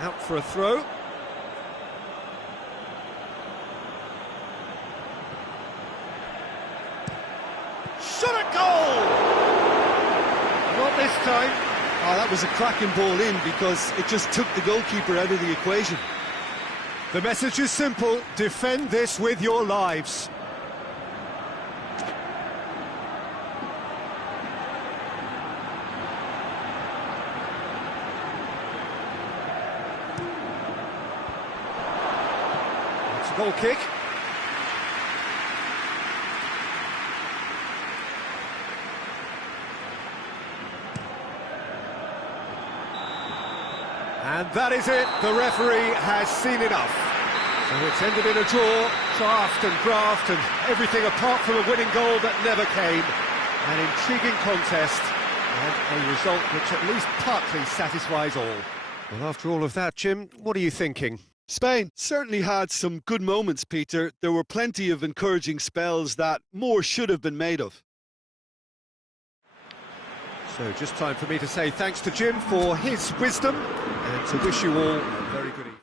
Out for a throw. Shot at goal! Not this time. Oh, that was a cracking ball in because it just took the goalkeeper out of the equation. The message is simple: defend this with your lives. It's a goal kick. And that is it, the referee has seen enough. So it's ended in a draw, draft and graft and everything apart from a winning goal that never came. An intriguing contest and a result which at least partly satisfies all. Well, after all of that, Jim, what are you thinking? Spain certainly had some good moments, Peter. There were plenty of encouraging spells that more should have been made of. So just time for me to say thanks to Jim for his wisdom and to wish you all a very good evening.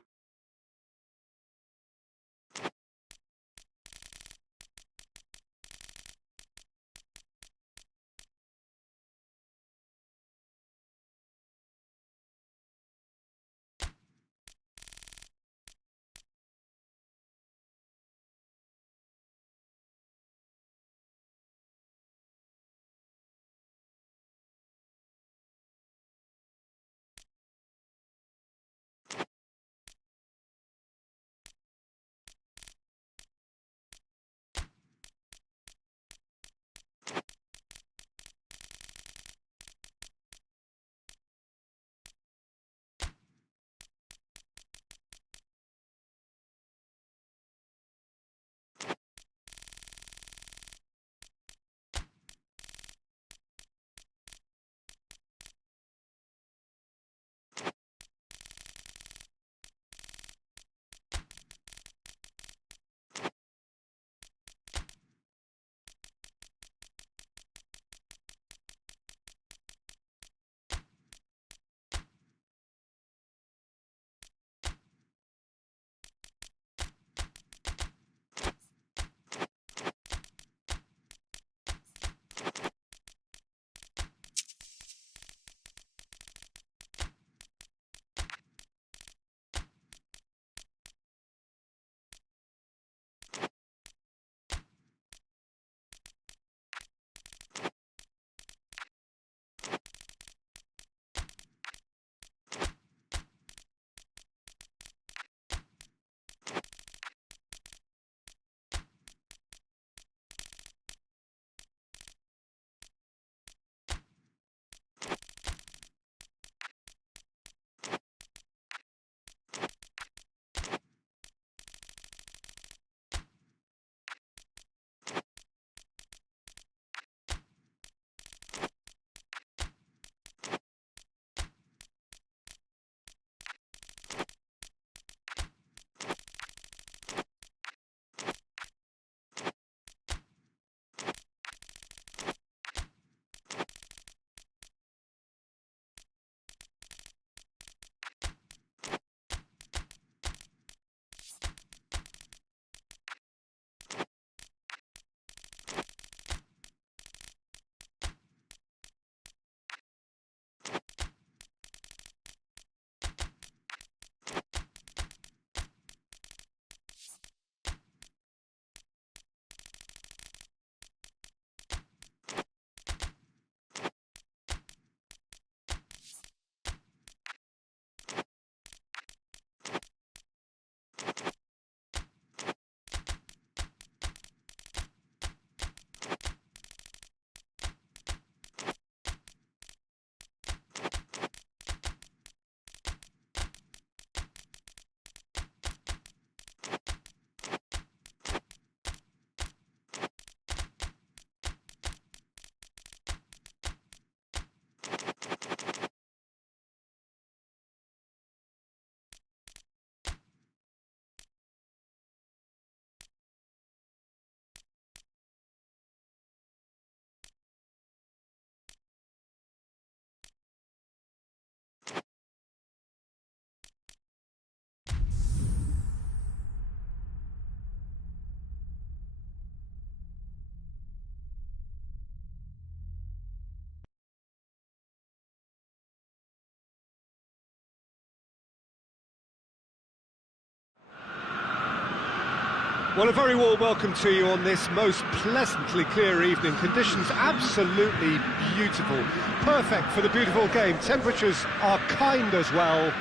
Well, a very warm welcome to you on this most pleasantly clear evening. Conditions absolutely beautiful, perfect for the beautiful game. Temperatures are kind as well,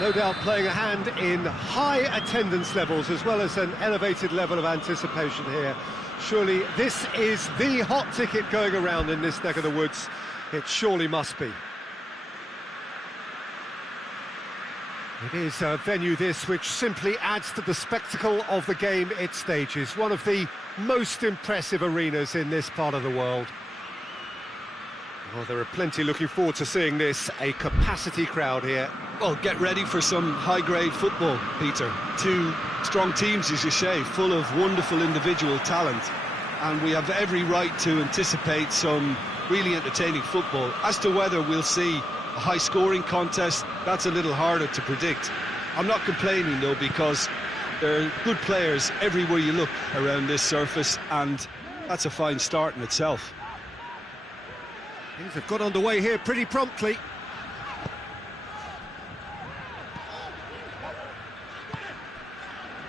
no doubt playing a hand in high attendance levels as well as an elevated level of anticipation here. Surely this is the hot ticket going around in this neck of the woods. It surely must be. It is a venue this which simply adds to the spectacle of the game it stages. One of the most impressive arenas in this part of the world. Well, there are plenty looking forward to seeing this, a capacity crowd here. Well, get ready for some high-grade football, Peter. Two strong teams, as you say, full of wonderful individual talent. And we have every right to anticipate some really entertaining football. As to whether we'll see a high-scoring contest, that's a little harder to predict. I'm not complaining, though, because there are good players everywhere you look around this surface, and that's a fine start in itself. Things have got underway here pretty promptly.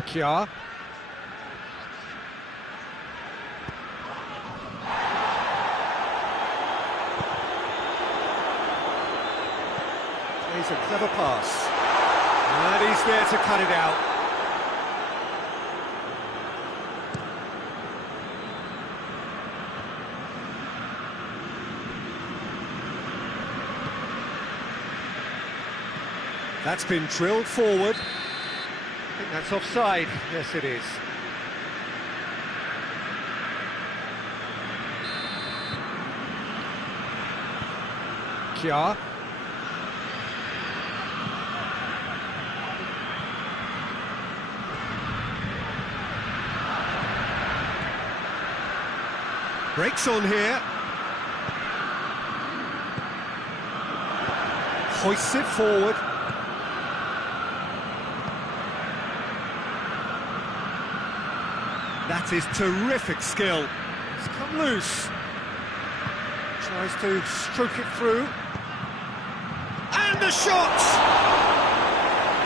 Kjaer. Plays a clever pass. And he's there to cut it out. That's been drilled forward. I think that's offside. Yes, it is. Kjaer. Breaks on here. Hoists it forward. That is terrific skill. It's come loose. Tries to stroke it through. And the shot!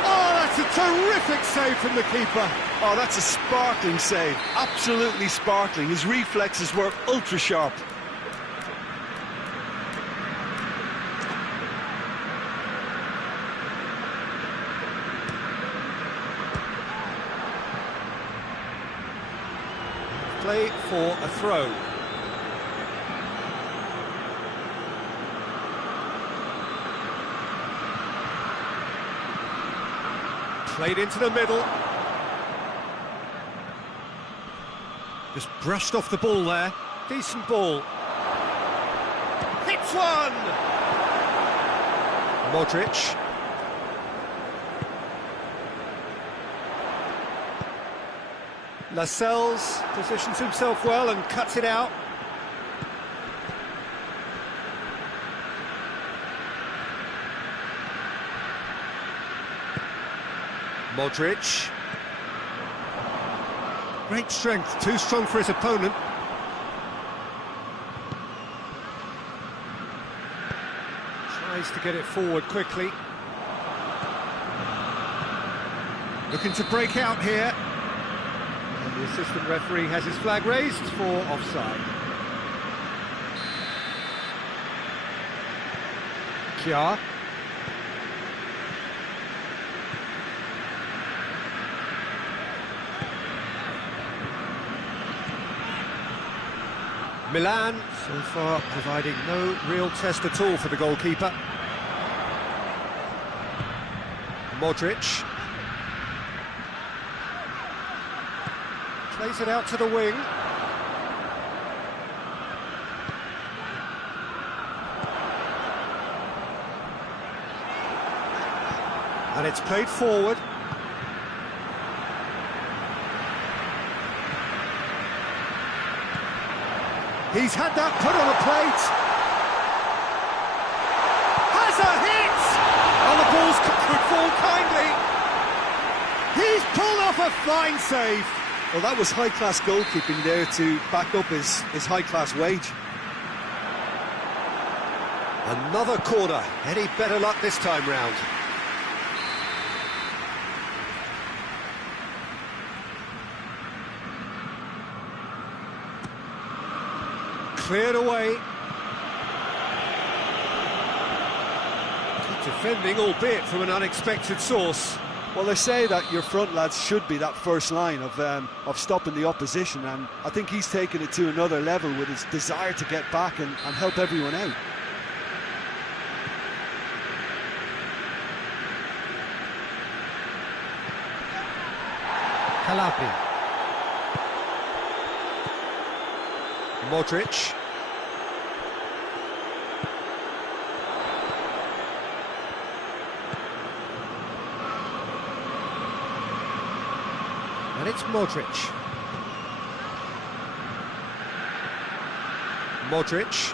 Oh, that's a terrific save from the keeper. Oh, that's a sparkling save. Absolutely sparkling. His reflexes were ultra-sharp. Play for a throw. Played into the middle. Just brushed off the ball there. Decent ball. Hits one! Modric. Lascelles positions himself well and cuts it out. Modric. Great strength, too strong for his opponent. Tries to get it forward quickly. Looking to break out here. The assistant referee has his flag raised for offside. Kjaer. Milan, so far, providing no real test at all for the goalkeeper. Modric. Plays it out to the wing. And it's played forward. He's had that put on a plate. Has a hit! Oh, the ball's could fall kindly. He's pulled off a fine save. Well, that was high-class goalkeeping there to back up his high-class wage. Another corner. Any better luck this time round? cleared away. Good defending, albeit from an unexpected source. Well, they say that your front lads should be that first line of stopping the opposition, and I think he's taken it to another level with his desire to get back and help everyone out. Calabria. Modric. And it's Modric. Modric.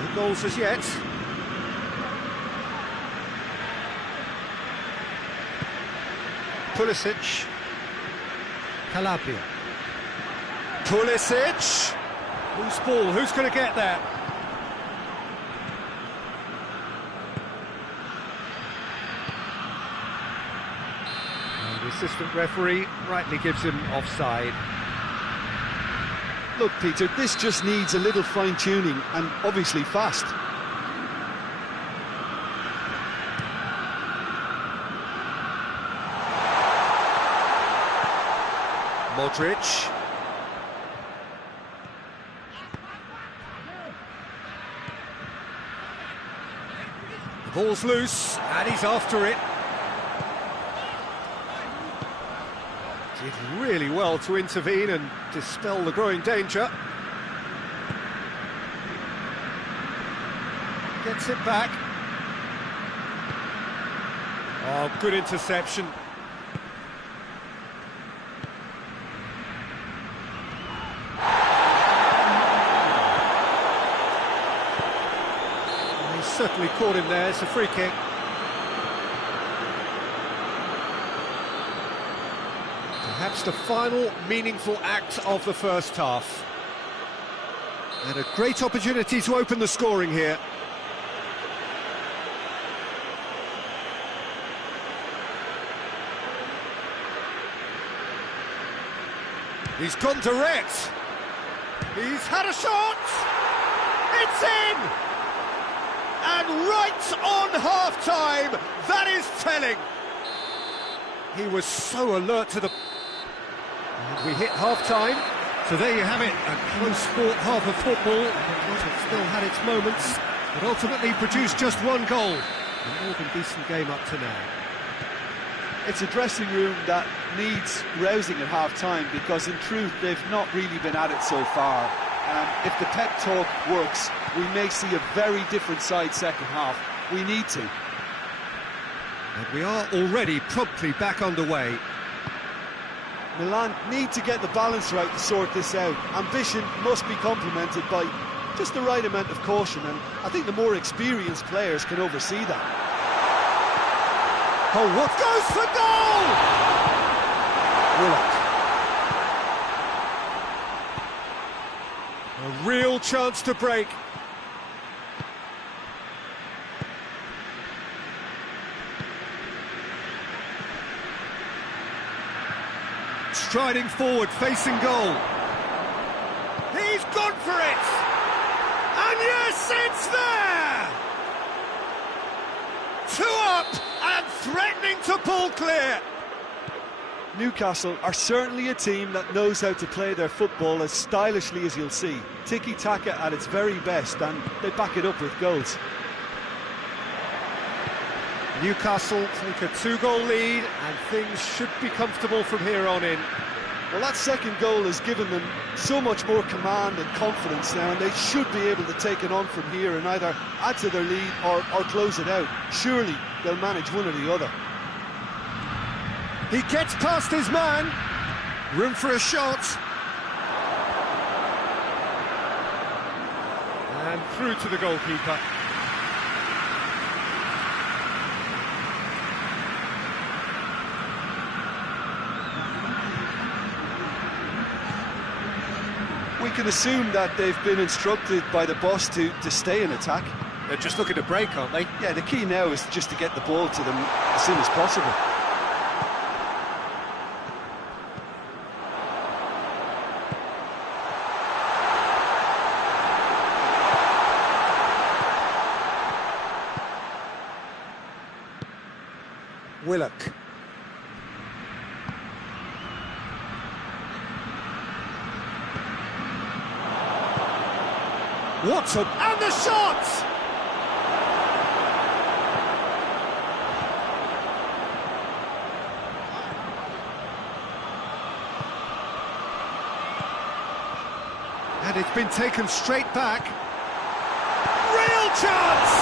No goals as yet. Pulisic. Calabria. Pulisic. Loose ball, who's going to get there? And the assistant referee rightly gives him offside. Look, Peter, this just needs a little fine-tuning, and obviously fast. Modric. The ball's loose, and he's after it. Did really well to intervene and dispel the growing danger. Gets it back. Oh, good interception. Certainly caught him there. It's a free kick. Perhaps the final meaningful act of the first half. And a great opportunity to open the scoring here. He's gone direct. He's had a shot. It's in. And right on half-time, that is telling. He was so alert to the... And we hit half-time, so there you have it, a close sport half of football. It still had its moments, but ultimately produced just one goal. A more than decent game up to now. It's a dressing room that needs rousing at half-time, because in truth, they've not really been at it so far. If the pep talk works, we may see a very different side second half. We need to. And we are already promptly back underway. Milan need to get the balance right to sort this out. Ambition must be complemented by just the right amount of caution, and I think the more experienced players can oversee that. Oh, what goes for goal? Willock. A real chance to break. Striding forward, facing goal. He's gone for it! And yes, it's there! 2 up and threatening to pull clear. Newcastle are certainly a team that knows how to play their football as stylishly as you'll see. Tiki-taka at its very best, and they back it up with goals. Newcastle take a 2-goal lead, and things should be comfortable from here on in. Well, that second goal has given them so much more command and confidence now, and they should be able to take it on from here and either add to their lead or close it out. Surely they'll manage one or the other. He gets past his man. Room for a shot. And through to the goalkeeper. We can assume that they've been instructed by the boss to stay in attack. They're just looking to break, aren't they? Yeah, the key now is just to get the ball to them as soon as possible. Willock. Watson, and the shot! And it's been taken straight back. Real chance!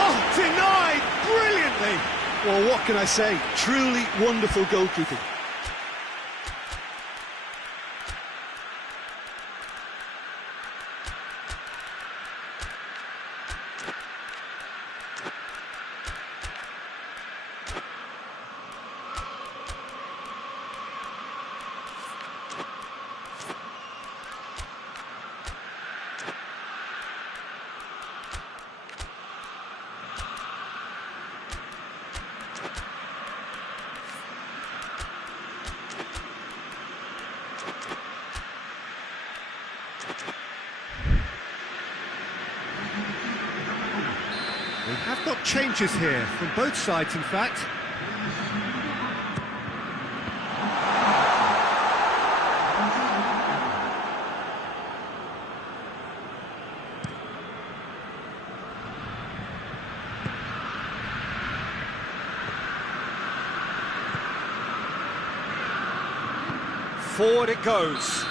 Oh, denied brilliantly! Well, what can I say? Truly wonderful goalkeeping. We have got changes here, from both sides in fact. Forward it goes.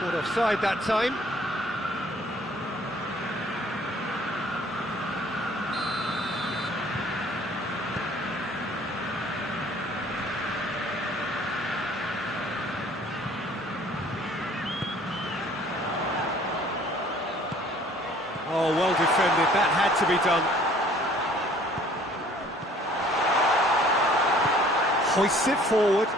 Caught offside that time. Oh, well defended, that had to be done. Hoists it forward.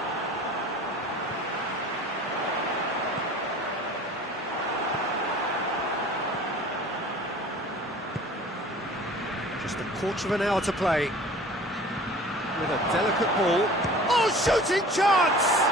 Just a quarter of an hour to play. With a delicate ball. Oh, shooting chance!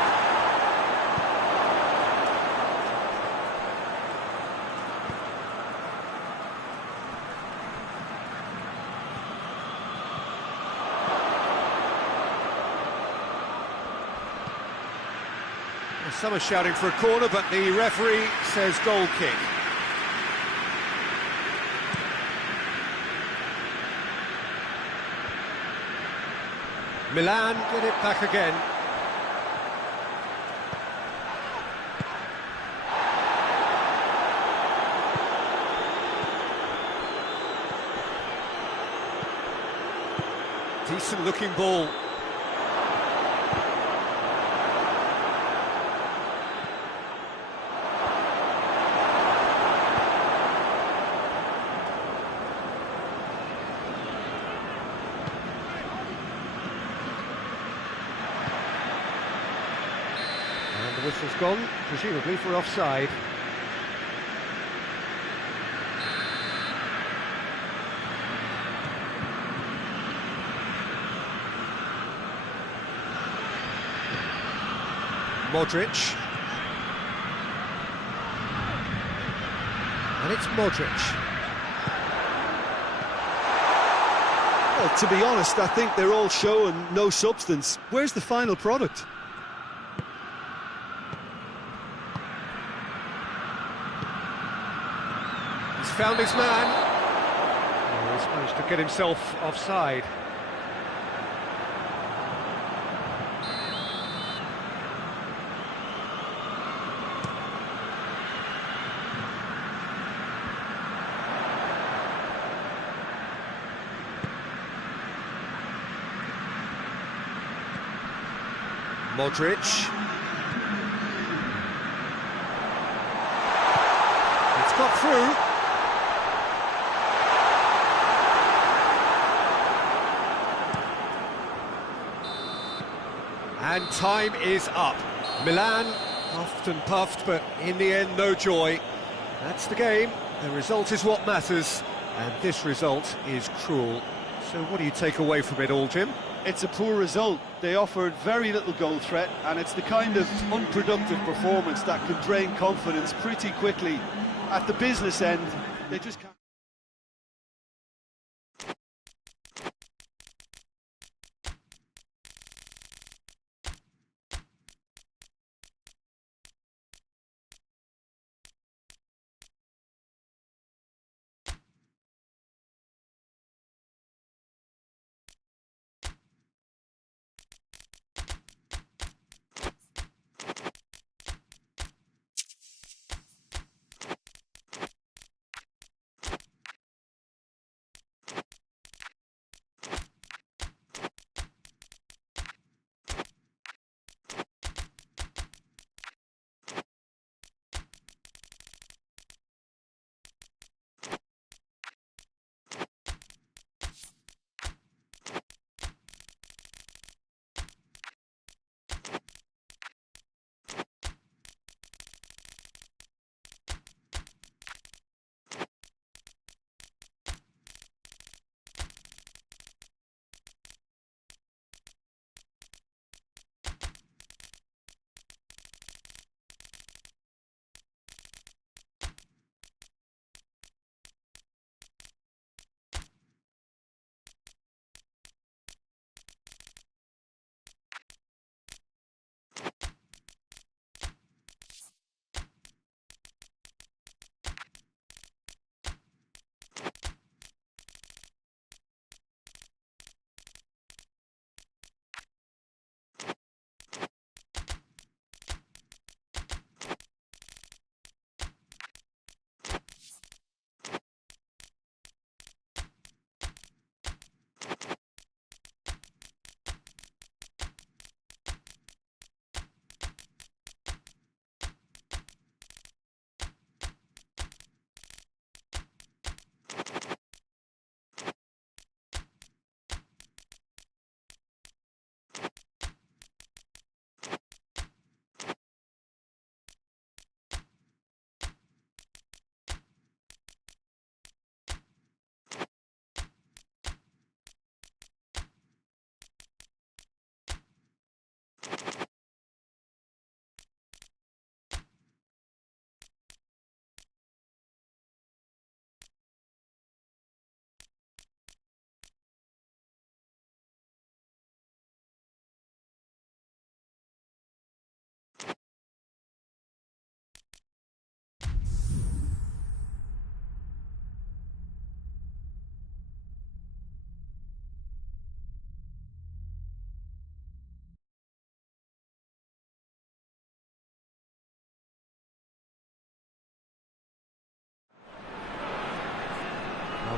Some are shouting for a corner, but the referee says goal kick. Milan get it back again. Decent looking ball. And the whistle's gone, presumably for offside. Modric. And it's Modric. Well, to be honest, I think they're all show and no substance. Where's the final product? He's found his man. Oh, he's managed to get himself offside. Modric. It's got through. And time is up. Milan puffed and puffed, but in the end, no joy. That's the game. The result is what matters, and this result is cruel. So what do you take away from it all, Jim? It's a poor result. They offered very little goal threat, and it's the kind of unproductive performance that can drain confidence pretty quickly. At the business end, they just can't.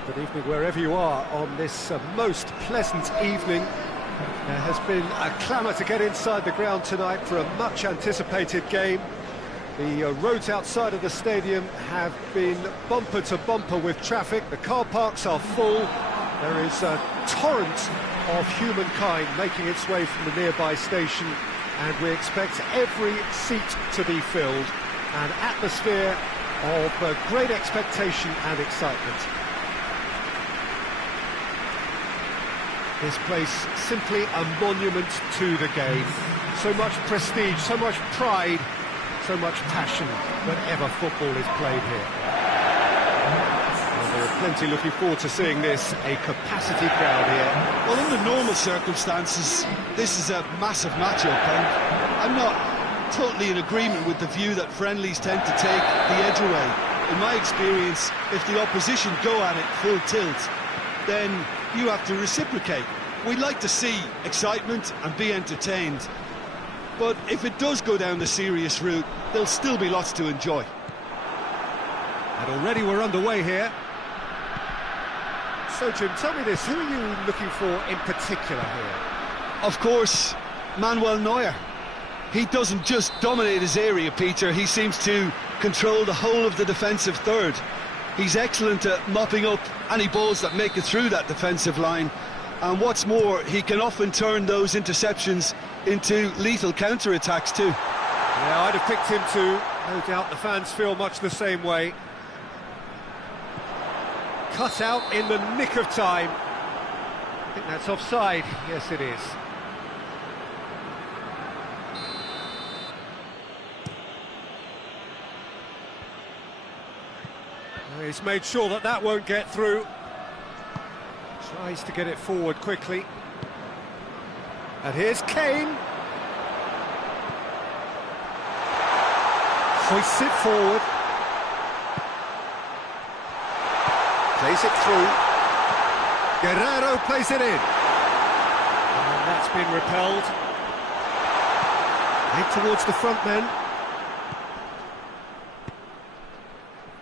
Good evening wherever you are on this most pleasant evening. There has been a clamour to get inside the ground tonight for a much anticipated game. The roads outside of the stadium have been bumper to bumper with traffic. The car parks are full. There is a torrent of humankind making its way from the nearby station, and we expect every seat to be filled. An atmosphere of great expectation and excitement. This place simply a monument to the game. So much prestige, so much pride, so much passion whenever football is played here. Well, there are plenty looking forward to seeing this, a capacity crowd here. Well, under normal circumstances, this is a massive matchup, and I'm not totally in agreement with the view that friendlies tend to take the edge away. In my experience, if the opposition go at it full tilt, then you have to reciprocate. We'd like to see excitement and be entertained, but if it does go down the serious route, there'll still be lots to enjoy. And already we're underway here. So Jim, tell me this, who are you looking for in particular here? Of course, Manuel Neuer. He doesn't just dominate his area, Peter, he seems to control the whole of the defensive third. He's excellent at mopping up any balls that make it through that defensive line, and what's more, he can often turn those interceptions into lethal counter-attacks too. Yeah, I'd have picked him too. No doubt the fans feel much the same way. Cut out in the nick of time. I think that's offside. Yes, it is. He's made sure that that won't get through. Tries to get it forward quickly. And here's Kane. Hoists it forward. Plays it through. Guerrero plays it in. And that's been repelled. Head towards the front men.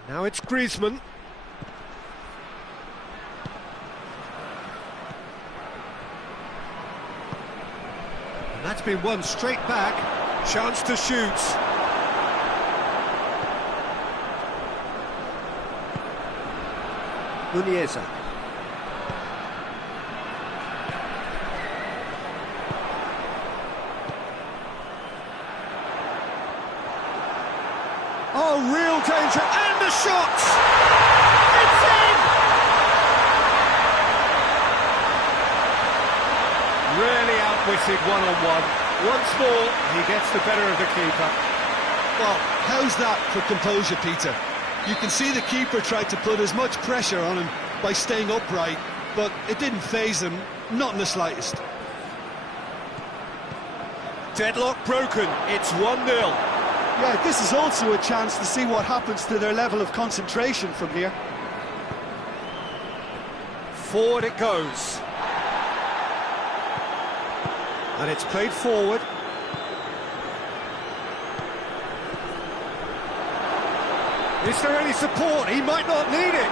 Now it's Griezmann. And that's been won straight back. Chance to shoot. Muniesa. Oh, real danger, and the shot! It's in! Really outwitted one-on-one. Once more, he gets the better of the keeper. Well, how's that for composure, Peter? You can see the keeper tried to put as much pressure on him by staying upright, but it didn't faze him, not in the slightest. Deadlock broken, it's 1-0. Yeah, this is also a chance to see what happens to their level of concentration from here. Forward it goes. And it's played forward. Is there any support? He might not need it.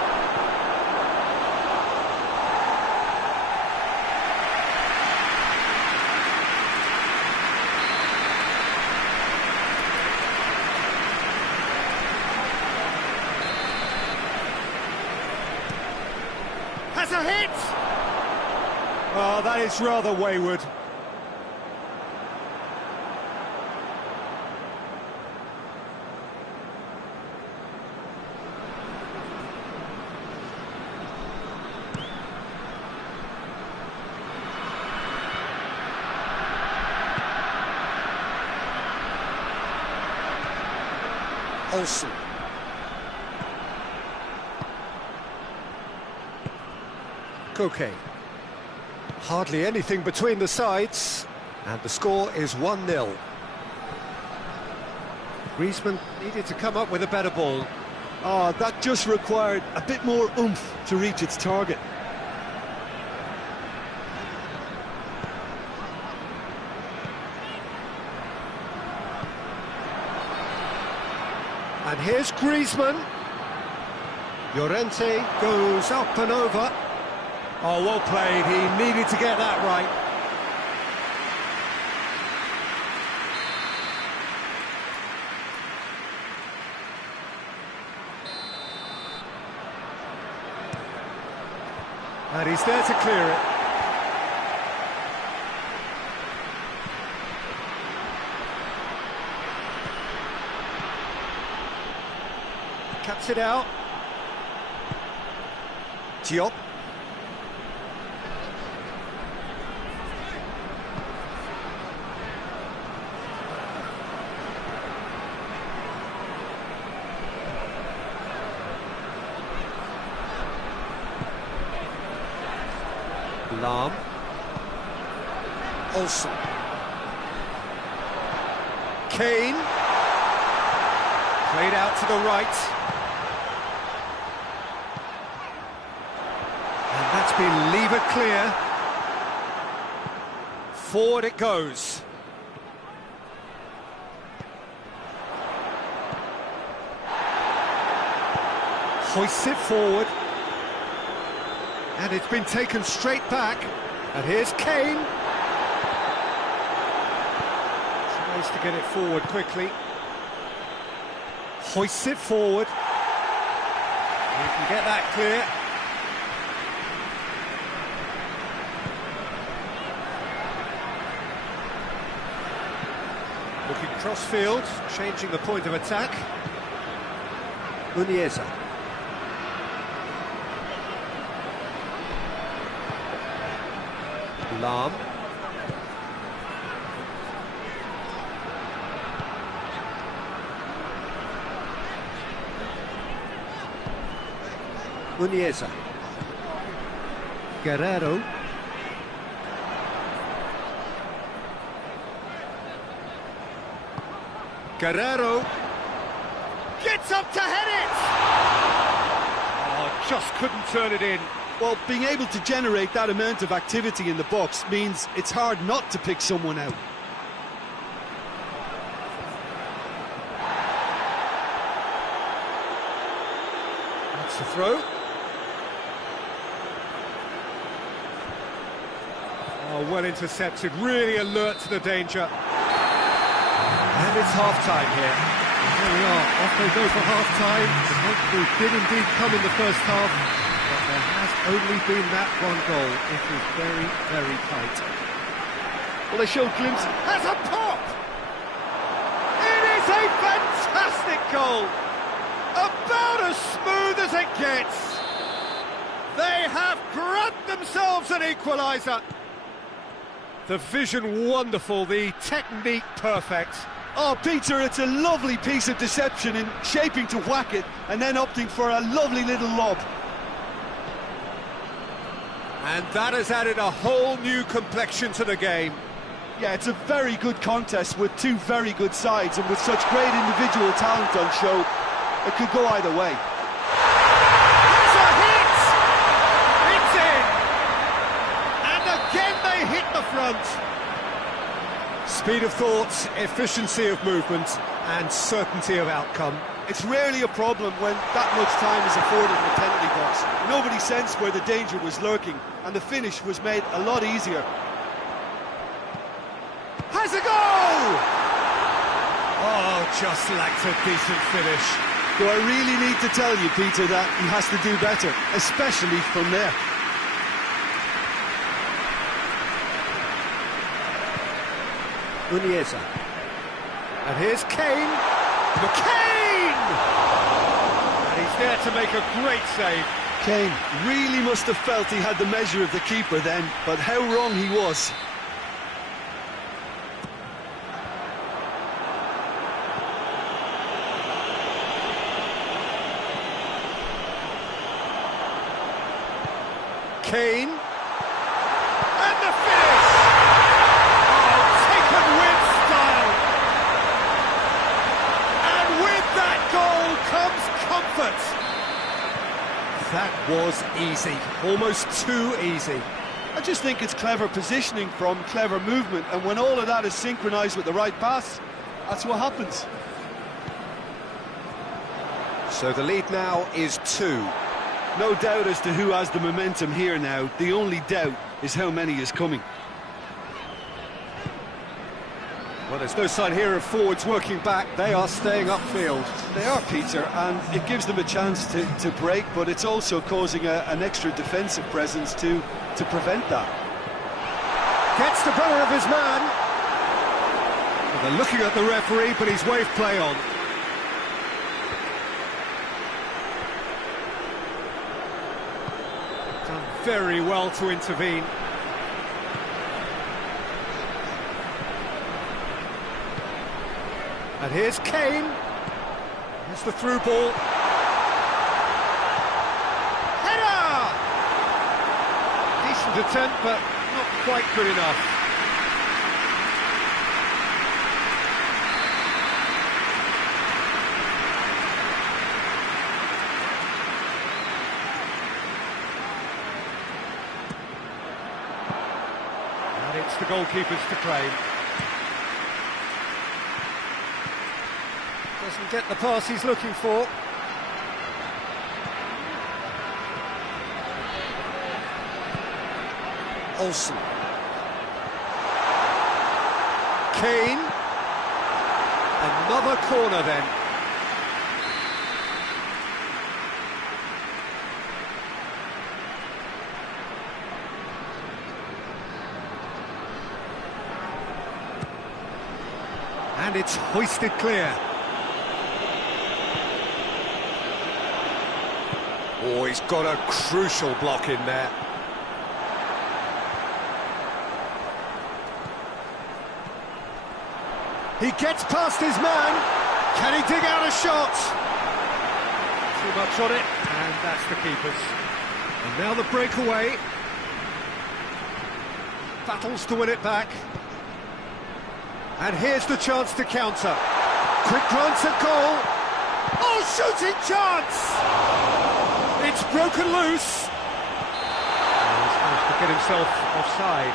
Has a hit! Oh, that is rather wayward. Olsen. Koke. Hardly anything between the sides, and the score is 1-0. Griezmann needed to come up with a better ball. Oh, that just required a bit more oomph to reach its target. And here's Griezmann. Llorente goes up and over. Oh, well played. He needed to get that right. And he's there to clear it. Cuts it out. Diop. Lahm. Olsen. Kane. Played out to the right. And that's been levered clear. Forward it goes. Hoists it forward. And it's been taken straight back. And here's Kane. Tries to get it forward quickly. Hoists it forward. You can get that clear. Looking cross-field, changing the point of attack. Muniesa. Lahm. Muniesa. Guerrero. Guerrero gets up to head it! Oh, just couldn't turn it in. Well, being able to generate that amount of activity in the box means it's hard not to pick someone out. That's the throw. Oh, well intercepted, really alert to the danger. And it's half-time here. There we are, off they go for half-time. The breakthrough did indeed come in the first half, but there has only been that one goal. It was very, very tight. Well, they showed glimpses. Has a pop! It is a fantastic goal! About as smooth as it gets! They have grabbed themselves an equaliser! The vision wonderful, the technique perfect. Oh, Peter, it's a lovely piece of deception in shaping to whack it and then opting for a lovely little lob. And that has added a whole new complexion to the game. Yeah, it's a very good contest with two very good sides, and with such great individual talent on show, it could go either way. It's a hit! It's in! And again they hit the front. Speed of thought, efficiency of movement, and certainty of outcome. It's rarely a problem when that much time is afforded in the penalty box. Nobody sensed where the danger was lurking, and the finish was made a lot easier. Has a goal! Oh, just lacked a decent finish. Do I really need to tell you, Peter, that he has to do better, especially from there? Muniesa. And here's Kane. Kane! And he's there to make a great save. Kane really must have felt he had the measure of the keeper then, but how wrong he was. Kane. And the finish! Oh, taken with style. And with that goal comes comfort. That was easy, almost too easy. I just think it's clever positioning from clever movement, and when all of that is synchronised with the right pass, that's what happens. So the lead now is 2. No doubt as to who has the momentum here now. The only doubt is how many is coming. Well, there's no sign here of forwards working back. They are staying upfield. They are, Peter, and it gives them a chance to break, but it's also causing an extra defensive presence to prevent that. Gets the better of his man. Well, they're looking at the referee, but he's waved play on. Done very well to intervene. And here's Kane. Here's the through ball. Header! Decent attempt, but not quite good enough. And it's the goalkeepers to claim. Doesn't get the pass he's looking for. Olsen. Kane. Another corner then. And it's hoisted clear. Oh, he's got a crucial block in there. He gets past his man. Can he dig out a shot? Too much on it, and that's the keeper's. And now the breakaway. Battles to win it back. And here's the chance to counter. Quick glance at goal. Oh, shooting chance! It's broken loose. He's managed to get himself offside.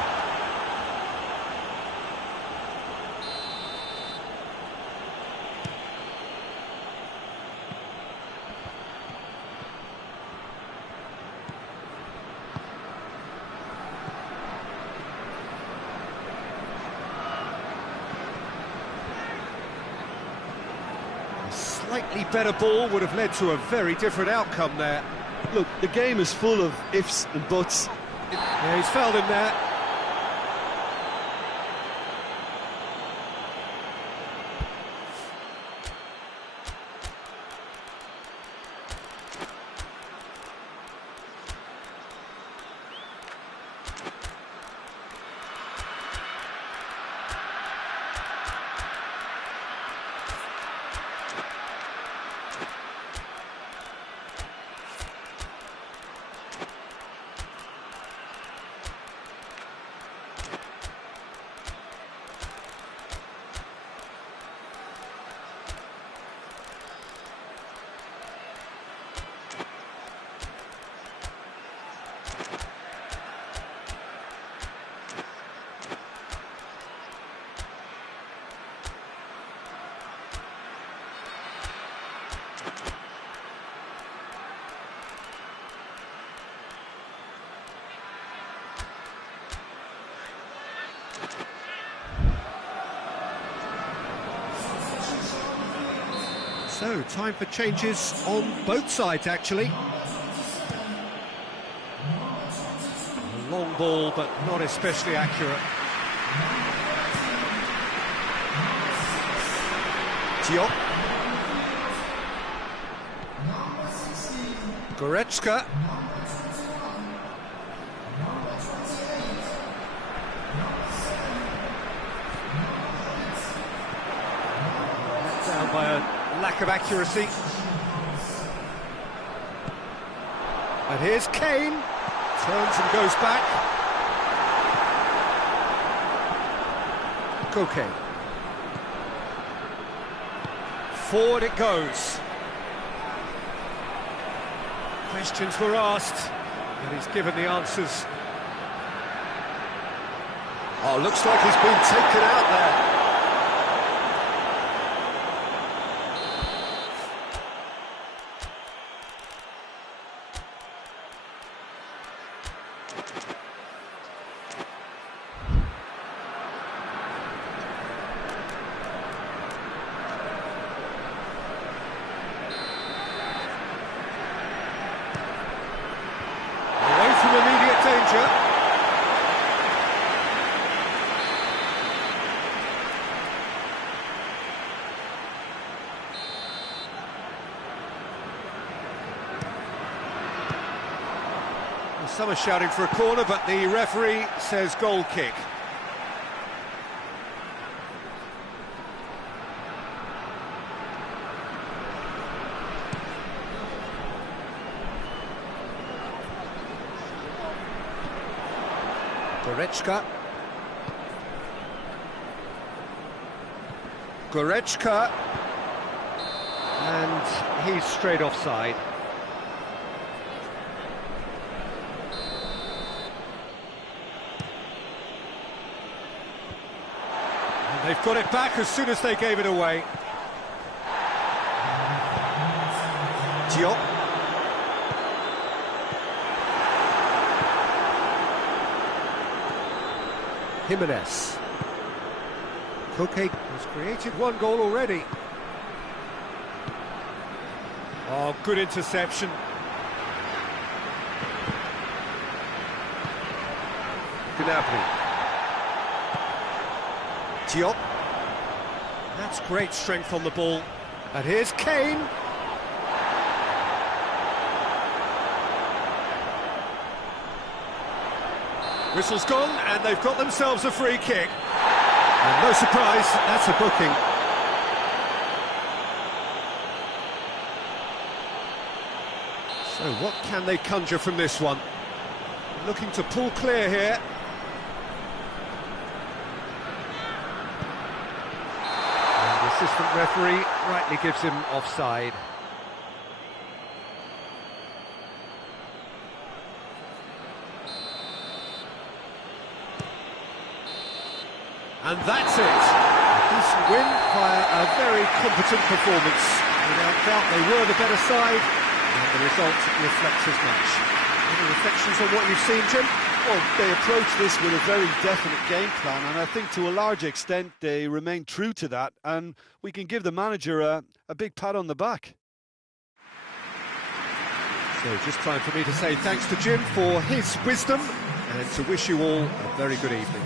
A slightly better ball would have led to a very different outcome there. Look, the game is full of ifs and buts. Yeah, he's fouled him there. So, time for changes on both sides, actually. A long ball, but not especially accurate. Diop. Goretzka. Down by a lack of accuracy. And here's Kane. Turns and goes back. Koke. Forward it goes. Questions were asked, and he's given the answers. Oh, looks like he's been taken out there. Away from immediate danger. Some are shouting for a corner, but the referee says goal kick. Goretzka. And he's straight offside. They've got it back as soon as they gave it away. Diop. Jimenez. Koke has created one goal already. Oh, good interception. Gnabry. Diop. That's great strength on the ball. And here's Kane. Whistle's gone, and they've got themselves a free kick. And no surprise, that's a booking. So what can they conjure from this one? Looking to pull clear here. Assistant referee rightly gives him offside. And that's it. A decent win via a very competent performance. Without doubt, they were the better side, and the result reflects as much. Any reflections on what you've seen, Jim? Well, they approached this with a very definite game plan, and I think to a large extent they remain true to that, and we can give the manager a big pat on the back. So just time for me to say thanks to Jim for his wisdom, and to wish you all a very good evening.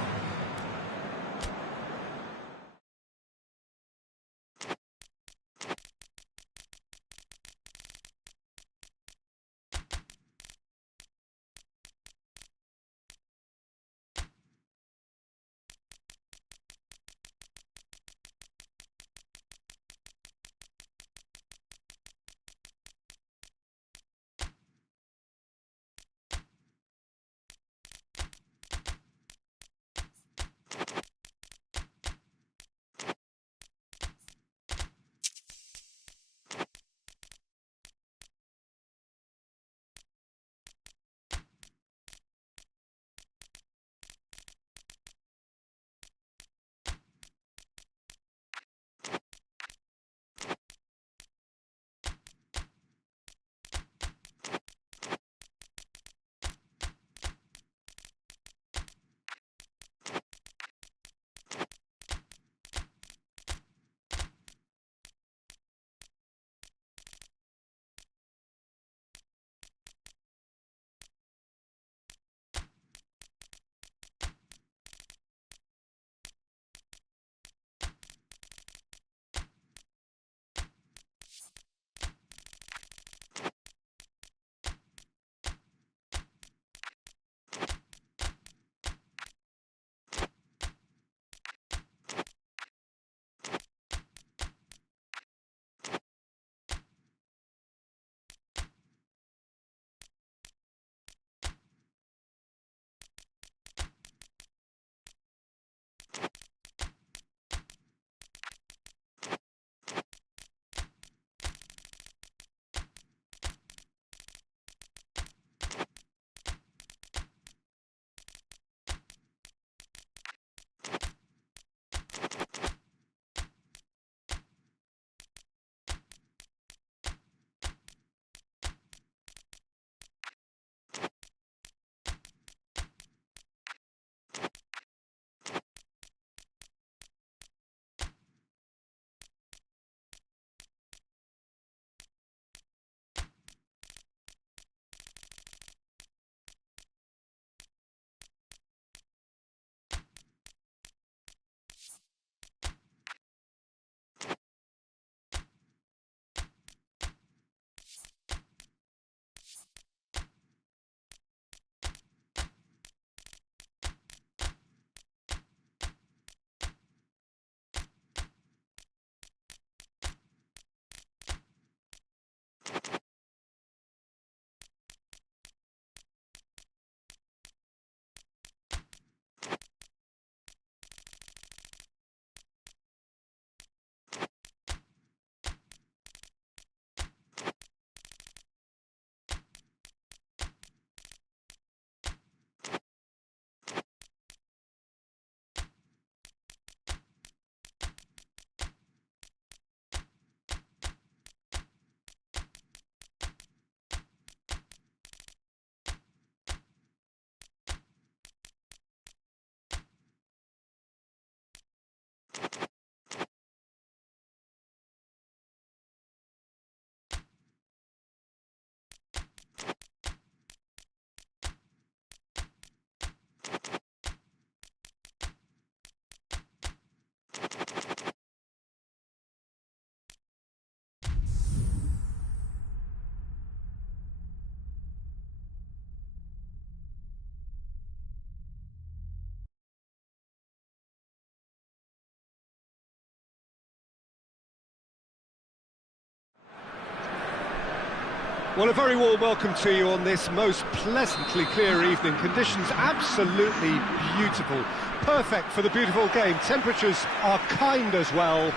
Well, a very warm welcome to you on this most pleasantly clear evening. Conditions absolutely beautiful. Perfect for the beautiful game. Temperatures are kind as well.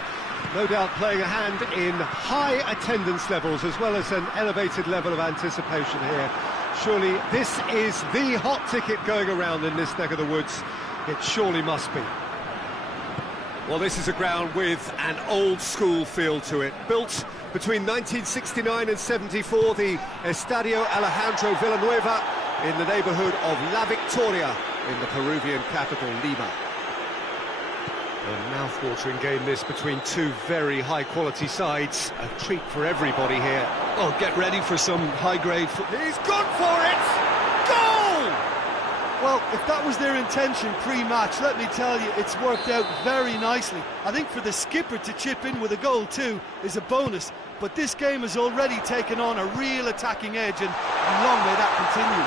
No doubt playing a hand in high attendance levels as well as an elevated level of anticipation here. Surely this is the hot ticket going around in this neck of the woods. It surely must be. Well, this is a ground with an old-school feel to it. Built between 1969 and 74, the Estadio Alejandro Villanueva in the neighbourhood of La Victoria in the Peruvian capital, Lima. A mouth-watering game this between two very high-quality sides. A treat for everybody here. Oh, get ready for some high-grade football. He's gone for it! Goal! Well, if that was their intention pre-match, let me tell you, it's worked out very nicely. I think for the skipper to chip in with a goal too is a bonus, but this game has already taken on a real attacking edge, and long may that continue.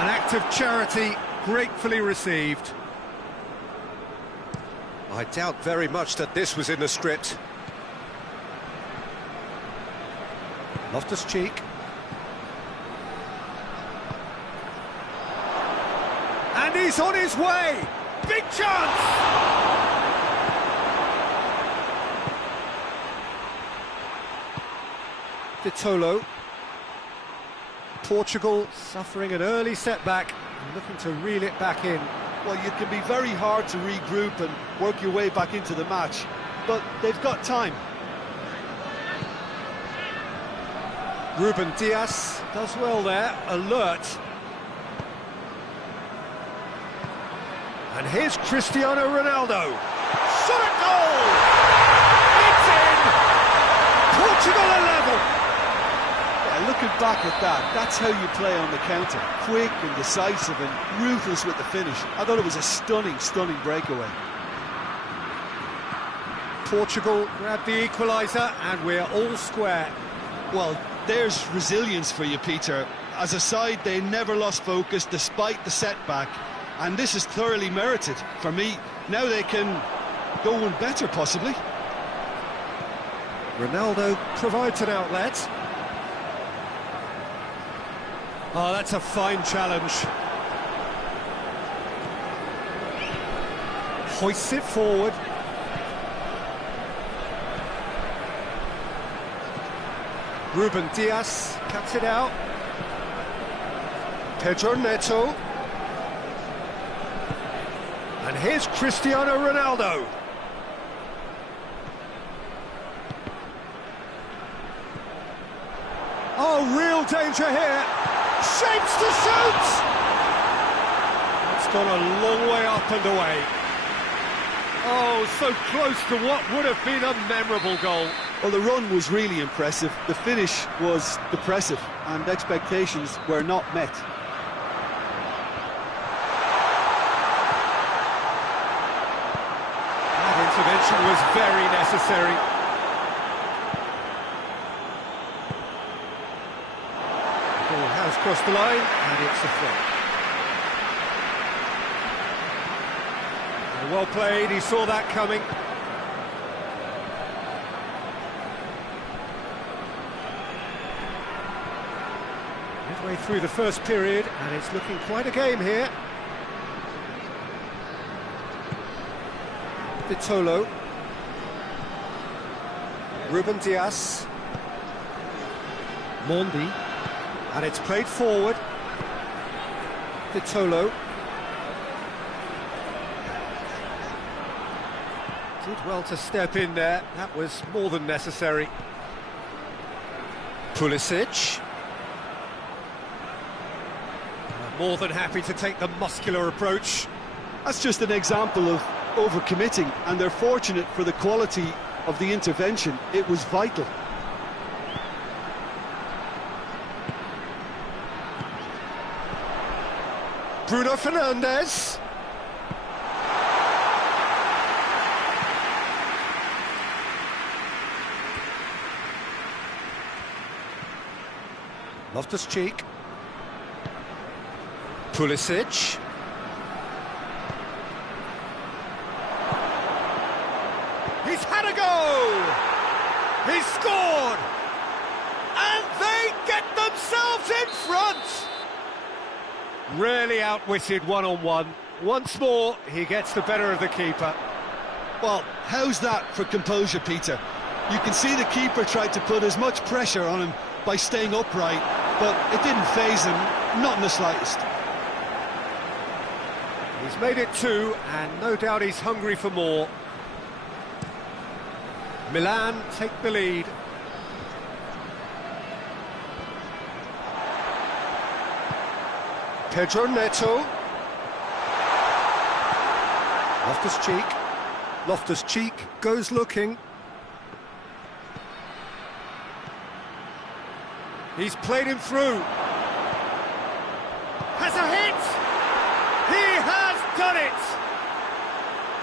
An act of charity gratefully received. I doubt very much that this was in the script. Loftus-Cheek. And he's on his way! Big chance! Vitolo. Portugal suffering an early setback and looking to reel it back in. Well, it can be very hard to regroup and work your way back into the match, but they've got time. Ruben Dias does well there, alert. And here's Cristiano Ronaldo. Shot at goal! It's in! Portugal are level! Yeah, looking back at that, that's how you play on the counter. Quick and decisive and ruthless with the finish. I thought it was a stunning, stunning breakaway. Portugal grab the equaliser and we're all square. Well, there's resilience for you, Peter. As a side, they never lost focus despite the setback. And this is thoroughly merited. For me, now they can go one better, possibly. Ronaldo provides an outlet. Oh, that's a fine challenge. Hoists it forward. Ruben Dias cuts it out. Pedro Neto. And here's Cristiano Ronaldo. Oh, real danger here. Shapes to shoot! It's gone a long way up and away. Oh, so close to what would have been a memorable goal. Well, the run was really impressive. The finish was depressive, and expectations were not met. Intervention was very necessary. Ball has crossed the line, and it's a throw. Well played, he saw that coming. Midway through the first period, and it's looking quite a game here. Vitolo. Ruben Dias. Mondi. And it's played forward. Vitolo. Did well to step in there. That was more than necessary. Pulisic. More than happy to take the muscular approach. That's just an example of overcommitting, and they're fortunate for the quality of the intervention. It was vital. Bruno Fernandes. Loftus-Cheek. Pulisic. He's had a go! He's scored! And there Really outwitted one-on-one. Once more, he gets the better of the keeper. Well, how's that for composure, Peter? You can see the keeper tried to put as much pressure on him by staying upright, but it didn't faze him, not in the slightest. He's made it 2, and no doubt he's hungry for more. Milan take the lead. Pedro Neto. Loftus-Cheek. Loftus-Cheek goes looking. He's played him through. Has a hit! He has done it!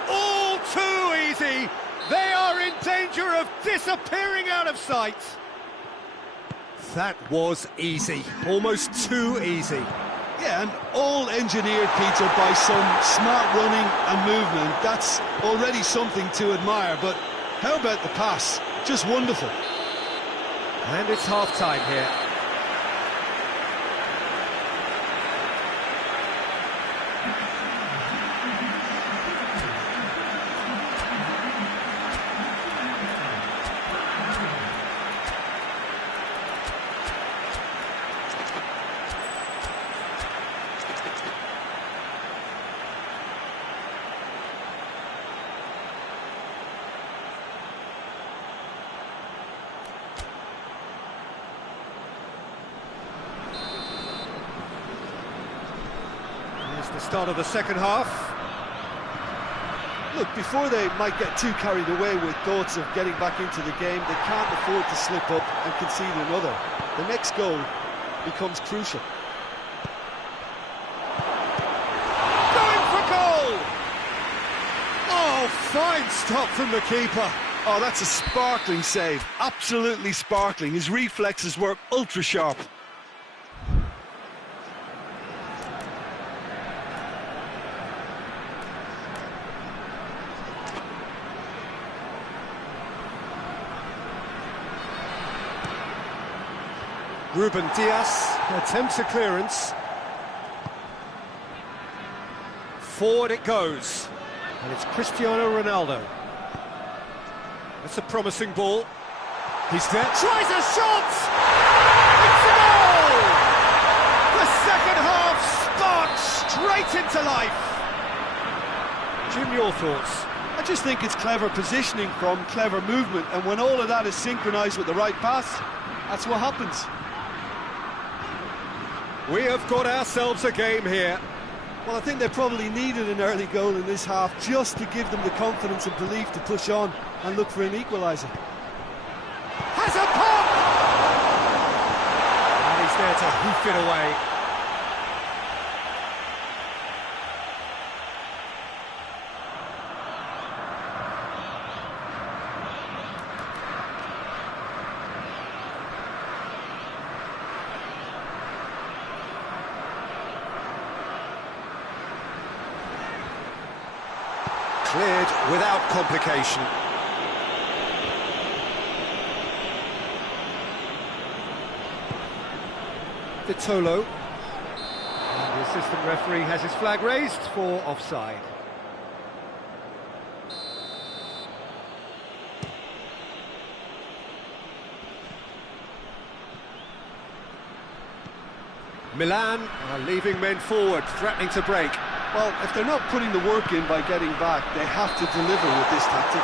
All too easy! They are in danger of disappearing out of sight! That was easy. Almost too easy. Yeah, and all engineered, Peter, by some smart running and movement. That's already something to admire, but how about the pass? Just wonderful. And it's half-time here. The start of the second half. Look, before they might get too carried away with thoughts of getting back into the game, they can't afford to slip up and concede another. The next goal becomes crucial. Going for goal! Oh, fine stop from the keeper. Oh, that's a sparkling save. Absolutely sparkling. His reflexes were ultra sharp. Ruben Dias attempts a clearance. Forward it goes. And it's Cristiano Ronaldo. That's a promising ball. He's there. Tries a shot! It's a goal! The second half sparked straight into life. Jim, your thoughts? I just think it's clever positioning from clever movement, and when all of that is synchronised with the right pass, that's what happens. We have got ourselves a game here. Well, I think they probably needed an early goal in this half just to give them the confidence and belief to push on and look for an equaliser. Has a pop! And he's there to hoof it away. Cleared without complication. Vitolo. And the assistant referee has his flag raised for offside. Milan are leaving men forward, threatening to break. Well, if they're not putting the work in by getting back, they have to deliver with this tactic.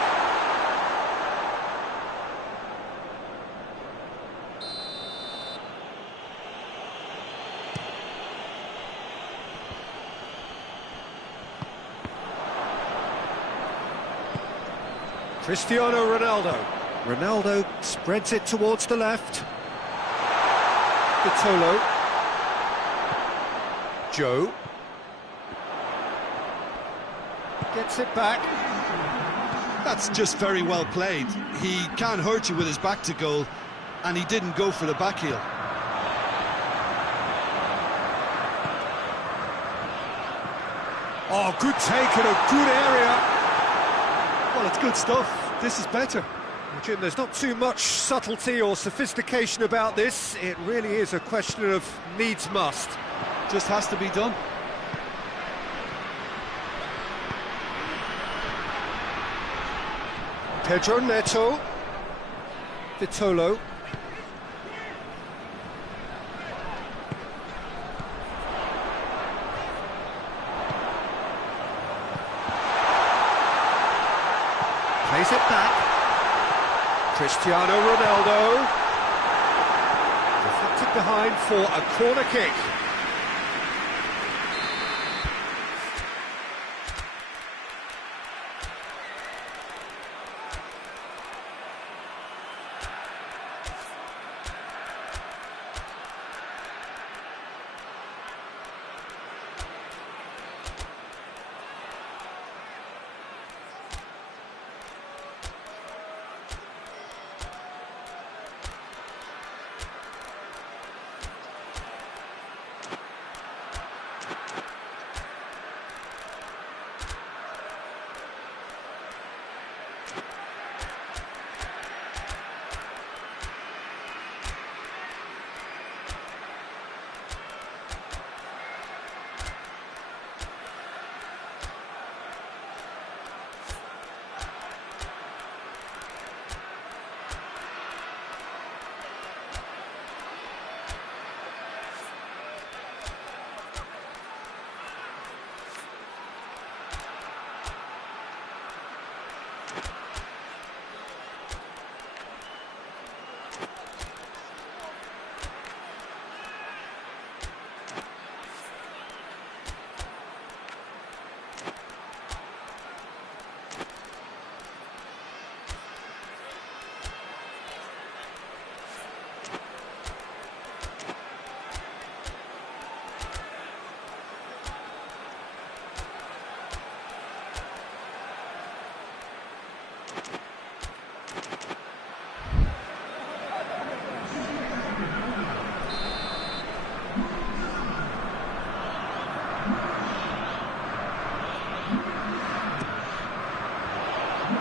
Cristiano Ronaldo. Ronaldo spreads it towards the left. Vitolo. Joe. Gets it back. That's just very well played. He can't hurt you with his back to goal, and he didn't go for the back heel. Oh, good take in a good area. Well, it's good stuff. This is better. Jim, there's not too much subtlety or sophistication about this. It really is a question of needs must. Just has to be done. Pedro Neto. Vitolo. Plays it back. Cristiano Ronaldo. Deflected behind for a corner kick.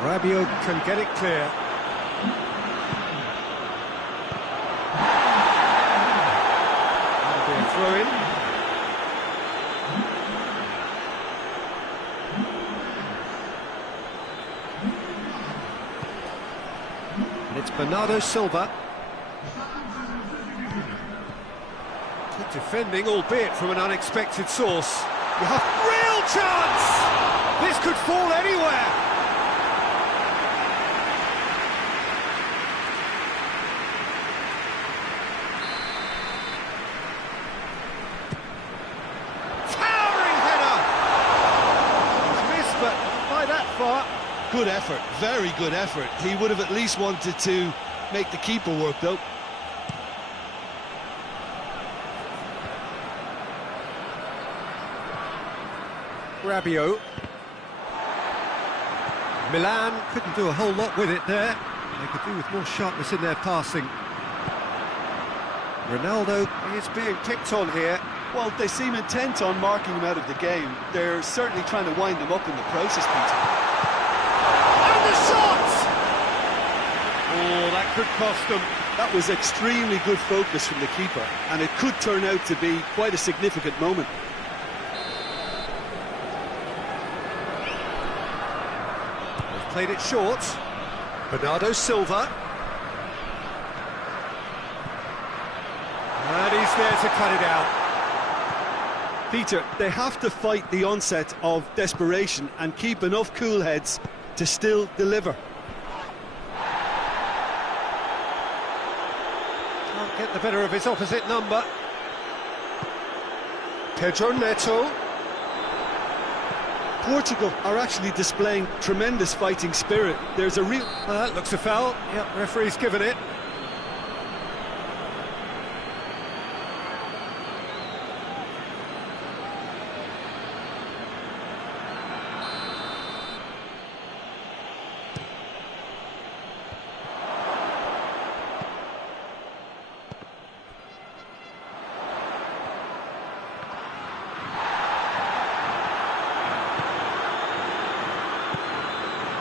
Rabiot can get it clear. That'll be a throw-in. And it's Bernardo Silva. Good defending, albeit from an unexpected source. You have real chance! This could fall anywhere! Good effort, very good effort. He would have at least wanted to make the keeper work, though. Rabiot. Milan couldn't do a whole lot with it there. They could do with more sharpness in their passing. Ronaldo is being picked on here. Well, they seem intent on marking him out of the game. They're certainly trying to wind him up in the process, Peter. The shot! Oh, that could cost them. That was extremely good focus from the keeper, and it could turn out to be quite a significant moment. They've played it short. Bernardo Silva. And he's there to cut it out. Peter, they have to fight the onset of desperation and keep enough cool heads to still deliver. Can't get the better of his opposite number. Pedro Neto. Portugal are actually displaying tremendous fighting spirit. There's a real... That looks a foul. Yep, referee's given it.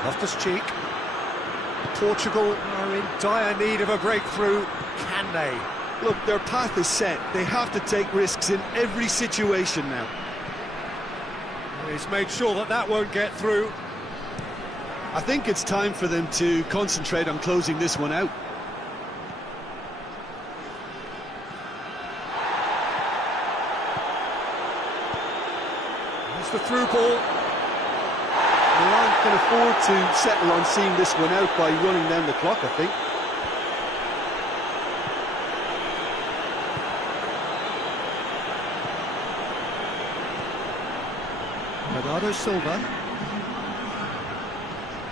Loftus-Cheek. Portugal are in dire need of a breakthrough. Can they? Look, their path is set. They have to take risks in every situation now. He's made sure that that won't get through. I think it's time for them to concentrate on closing this one out. It's the through ball. Milan can afford to settle on seeing this one out by running down the clock, I think.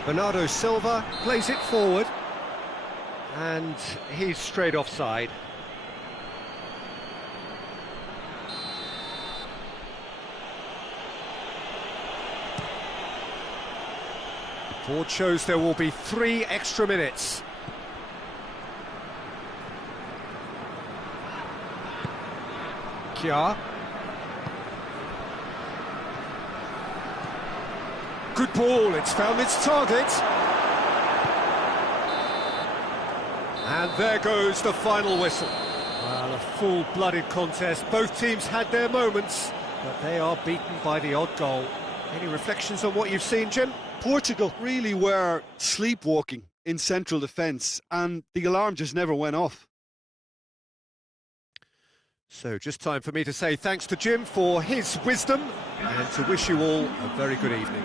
Bernardo Silva plays it forward, and he's straight offside. Board shows there will be 3 extra minutes. Kjaer. Good ball, it's found its target. And there goes the final whistle. Well, a full-blooded contest. Both teams had their moments, but they are beaten by the odd goal. Any reflections on what you've seen, Jim? Portugal really were sleepwalking in central defence, and the alarm just never went off. So just time for me to say thanks to Jim for his wisdom and to wish you all a very good evening.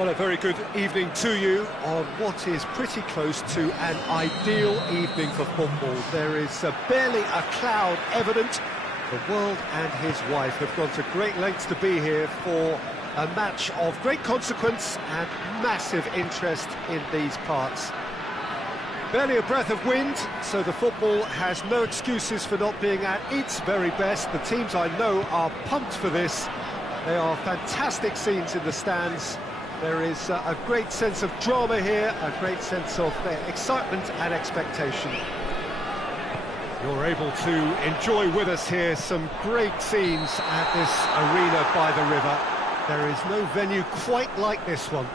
Well, a very good evening to you on what is pretty close to an ideal evening for football. There is barely a cloud evident. The world and his wife have gone to great lengths to be here for a match of great consequence and massive interest in these parts. Barely a breath of wind, so the football has no excuses for not being at its very best. The teams I know are pumped for this. They are fantastic scenes in the stands. There is a great sense of drama here, a great sense of excitement and expectation. You're able to enjoy with us here some great scenes at this arena by the river. There is no venue quite like this one.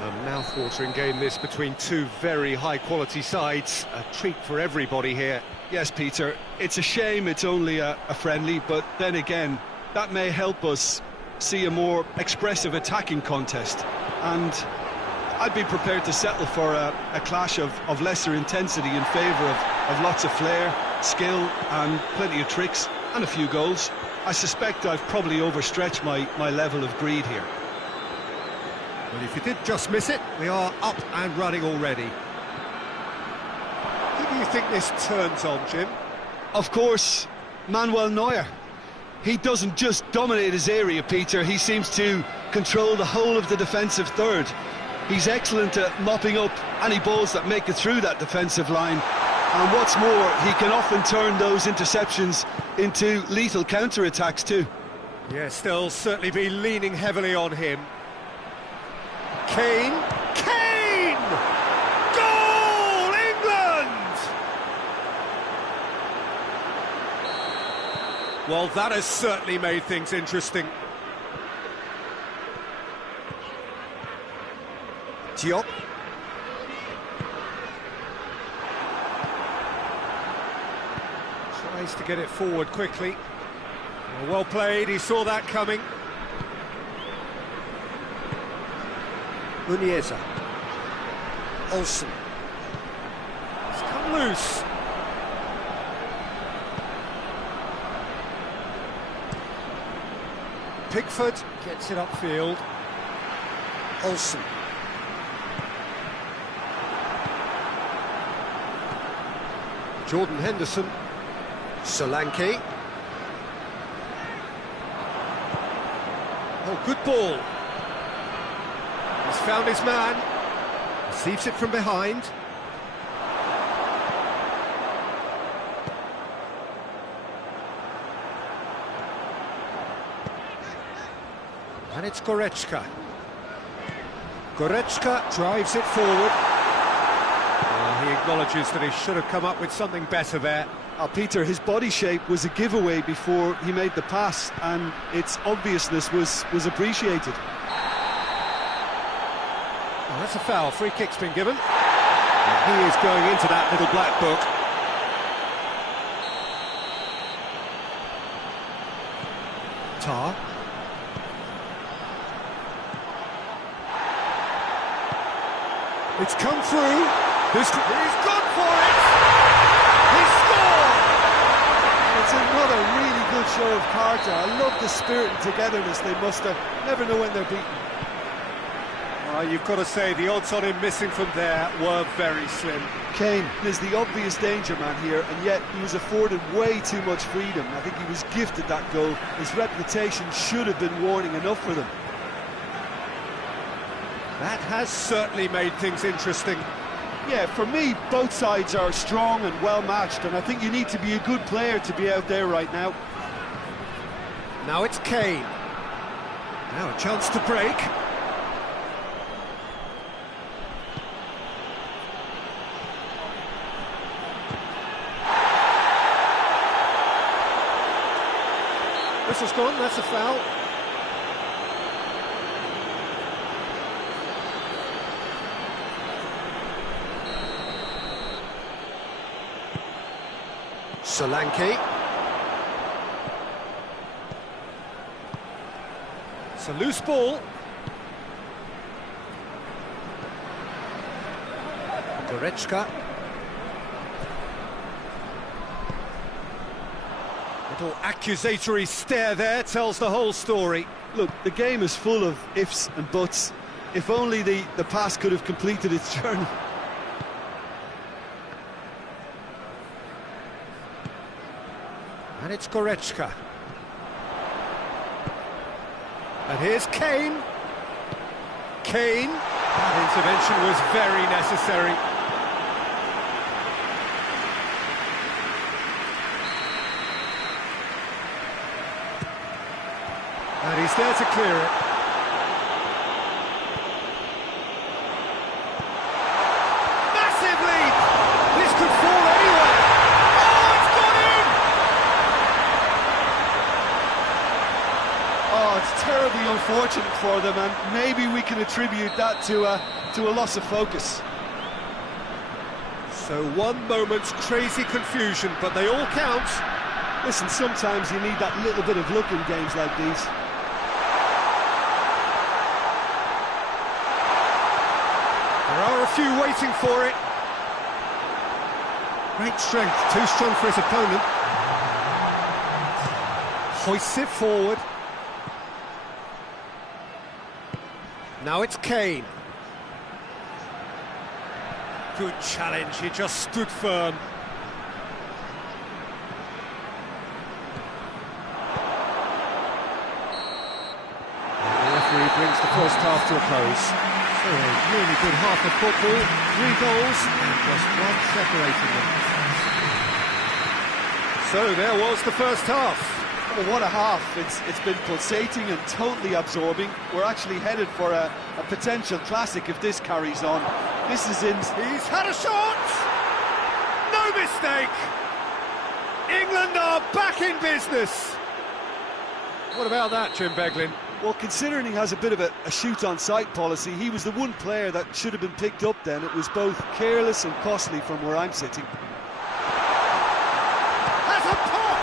A mouth-watering game this between two very high-quality sides. A treat for everybody here. Yes, Peter, it's a shame it's only a friendly, but then again, that may help us see a more expressive attacking contest, and I'd be prepared to settle for a clash of lesser intensity in favour of lots of flair, skill and plenty of tricks and a few goals. I suspect I've probably overstretched my level of greed here. Well, if you did just miss it, we are up and running already. Who do you think this turns on, Jim? Of course, Manuel Neuer. He doesn't just dominate his area, Peter, he seems to control the whole of the defensive third. He's excellent at mopping up any balls that make it through that defensive line. And what's more, he can often turn those interceptions into lethal counter-attacks too. Yes, they'll certainly be leaning heavily on him. Kane! Kane! Goal! England! Well, that has certainly made things interesting. Diop. Tries to get it forward quickly. Well played, he saw that coming. Muniesa. Olsen. It's come loose. Pickford gets it upfield. Olsen. Jordan Henderson. Solanke. Oh, good ball. He's found his man. Receives it from behind. And it's Goretzka. Goretzka drives it forward. He acknowledges that he should have come up with something better there. Peter, his body shape was a giveaway before he made the pass, and its obviousness was appreciated. Oh, that's a foul. Free kick's been given. And he is going into that little black book. Tar. It's come through. He's gone for it! He scored! It's another really good show of character. I love the spirit and togetherness they muster. Never know when they're beaten. You've got to say, the odds on him missing from there were very slim. Kane is the obvious danger man here, and yet he was afforded way too much freedom. I think he was gifted that goal. His reputation should have been warning enough for them. That has certainly made things interesting. Yeah, for me, both sides are strong and well-matched, and I think you need to be a good player to be out there right now. Now it's Kane. Now a chance to break. Whistle's gone, that's a foul. Solanke. It's a loose ball. Goretzka. Little accusatory stare there tells the whole story. Look, the game is full of ifs and buts. If only the pass could have completed its journey. And it's Goretzka. And here's Kane. Kane. That intervention was very necessary. And he's there to clear it. Massive lead! This could fall anywhere. Oh, it's gone in! Oh, it's terribly unfortunate for them, and maybe we can attribute that to a loss of focus. So one moment's crazy confusion, but they all count. Listen, sometimes you need that little bit of luck in games like these. There are a few waiting for it. Great strength, too strong for his opponent. Hoists it forward. Now it's Kane. Good challenge, he just stood firm. And the referee brings the first half to a close. So a really good half of football, 3 goals and just one separating them. So there was the first half. Well, what a half. It's been pulsating and totally absorbing. We're actually headed for a potential classic if this carries on. This is in... He's had a shot! No mistake! England are back in business! What about that, Jim Beglin? Well, considering he has a bit of a shoot-on-sight policy, he was the one player that should have been picked up then. It was both careless and costly from where I'm sitting. Has a pop!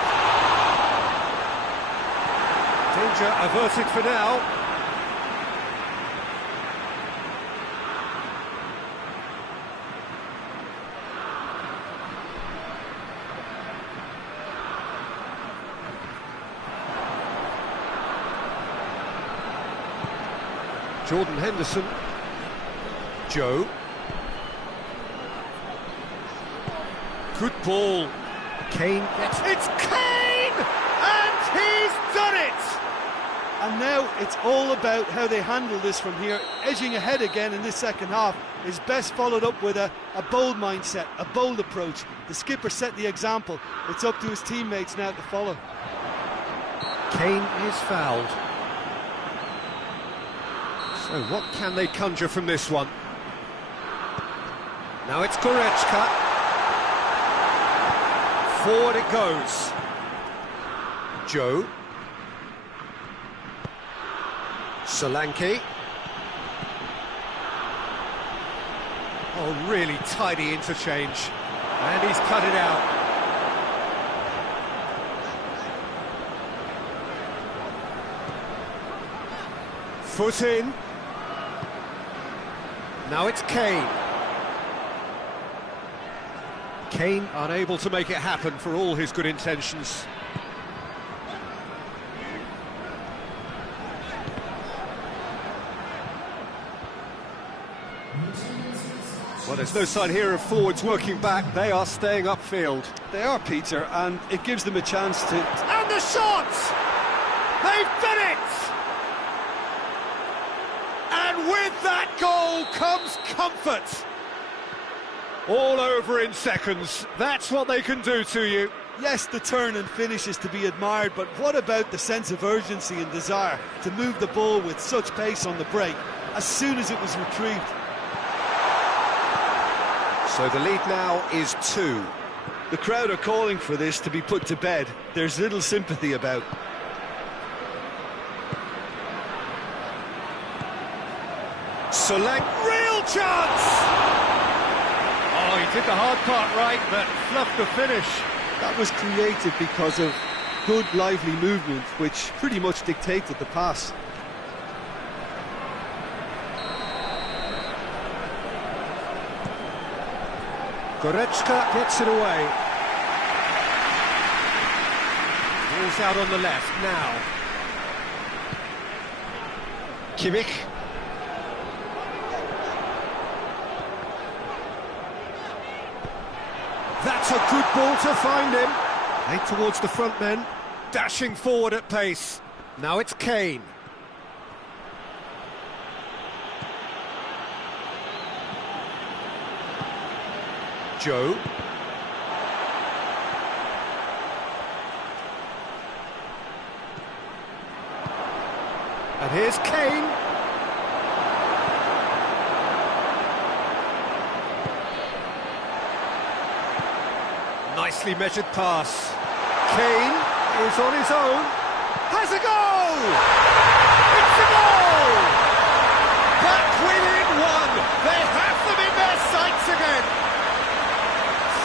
Danger averted for now. Jordan Henderson. Joe. Good ball. Kane gets... It's Kane! And he's done it! And now it's all about how they handle this from here. Edging ahead again in this second half is best followed up with a bold mindset, a bold approach. The skipper set the example. It's up to his teammates now to follow. Kane is fouled. So what can they conjure from this one? Now it's Goretzka. Forward it goes. Joe. Solanke. Oh, really tidy interchange. And he's cut it out. Foot in. Now it's Kane. Kane unable to make it happen for all his good intentions. Well, there's no sign here of forwards working back. They are staying upfield. They are, Peter, and it gives them a chance to... And the shot! They've done it! And with that goal comes comfort. All over in seconds. That's what they can do to you. Yes, the turn and finish is to be admired, but what about the sense of urgency and desire to move the ball with such pace on the break as soon as it was retrieved? So the lead now is 2. The crowd are calling for this to be put to bed. There's little sympathy about. Solanke, real chance! Oh, he did the hard part right, but fluffed the finish. That was created because of good, lively movement, which pretty much dictated the pass. Goretzka gets it away. Ball's out on the left now. Kimmich. That's a good ball to find him. Eight towards the front men, dashing forward at pace. Now it's Kane. Joe. And here's Kane. Nicely measured pass. Kane is on his own. Has a goal! It's a goal! Back within one. They have them in their sights again.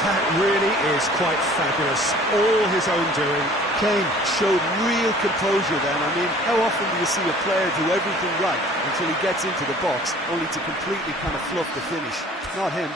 That really is quite fabulous. All his own doing. Kane showed real composure then. I mean, how often do you see a player do everything right until he gets into the box, only to completely kind of fluff the finish? Not him.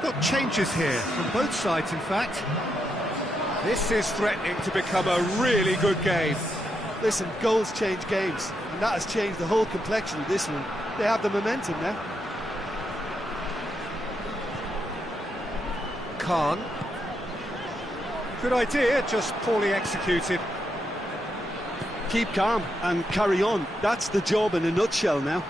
Got changes here from both sides, in fact. This is threatening to become a really good game. Listen, goals change games, and that has changed the whole complexion of this one. They have the momentum now. Khan. Good idea, just poorly executed. Keep calm and carry on. That's the job in a nutshell now.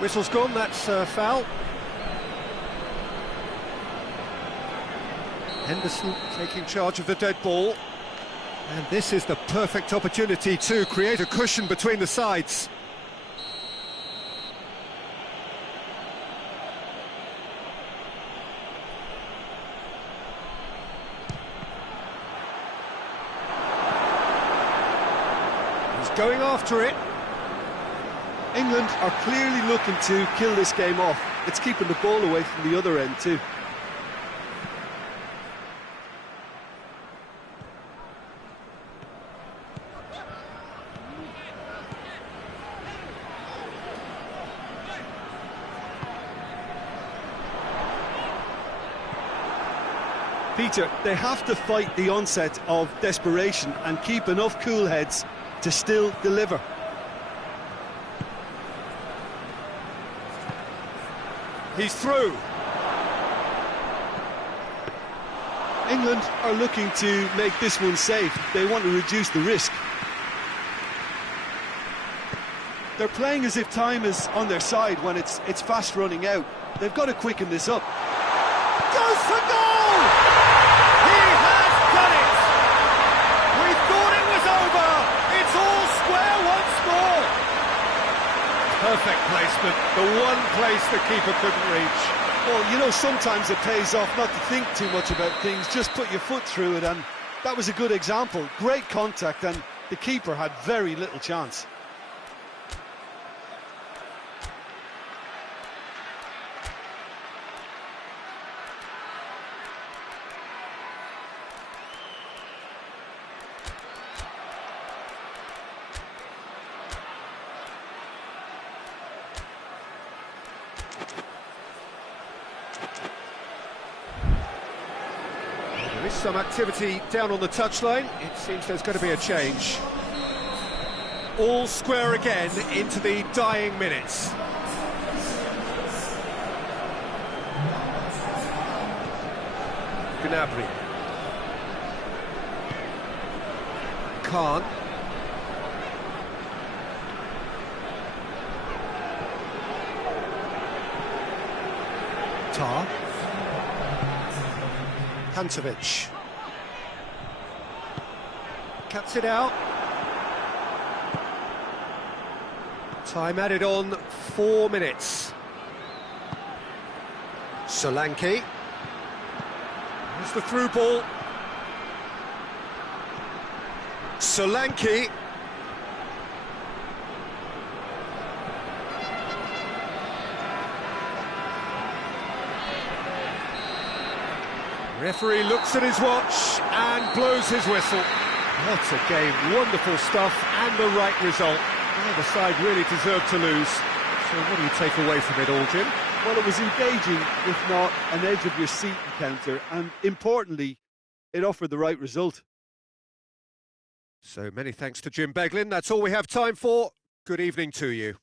Whistle's gone, that's foul. Henderson taking charge of the dead ball. And this is the perfect opportunity to create a cushion between the sides. He's going after it. England are clearly looking to kill this game off. It's keeping the ball away from the other end too. Peter, they have to fight the onset of desperation and keep enough cool heads to still deliver. He's through. England are looking to make this one safe. They want to reduce the risk. They're playing as if time is on their side when it's fast running out. They've got to quicken this up. Goes for goal! He has done it! We thought it was over! It's all square once more! Perfect placement, the one place the keeper couldn't reach. Well, you know, sometimes it pays off not to think too much about things, just put your foot through it, and that was a good example. Great contact, and the keeper had very little chance. There is some activity down on the touchline. It seems there's going to be a change. All square again into the dying minutes. Gnabry. Khan. Tar. Kantovic. Cuts it out. Time added on, 4 minutes. Solanke. Here's the through ball. Solanke. Referee looks at his watch and blows his whistle. What a game, wonderful stuff and the right result. Neither side really deserved to lose. So what do you take away from it all, Jim? Well, it was engaging, if not an edge-of-your-seat encounter, and importantly, it offered the right result. So many thanks to Jim Beglin. That's all we have time for. Good evening to you.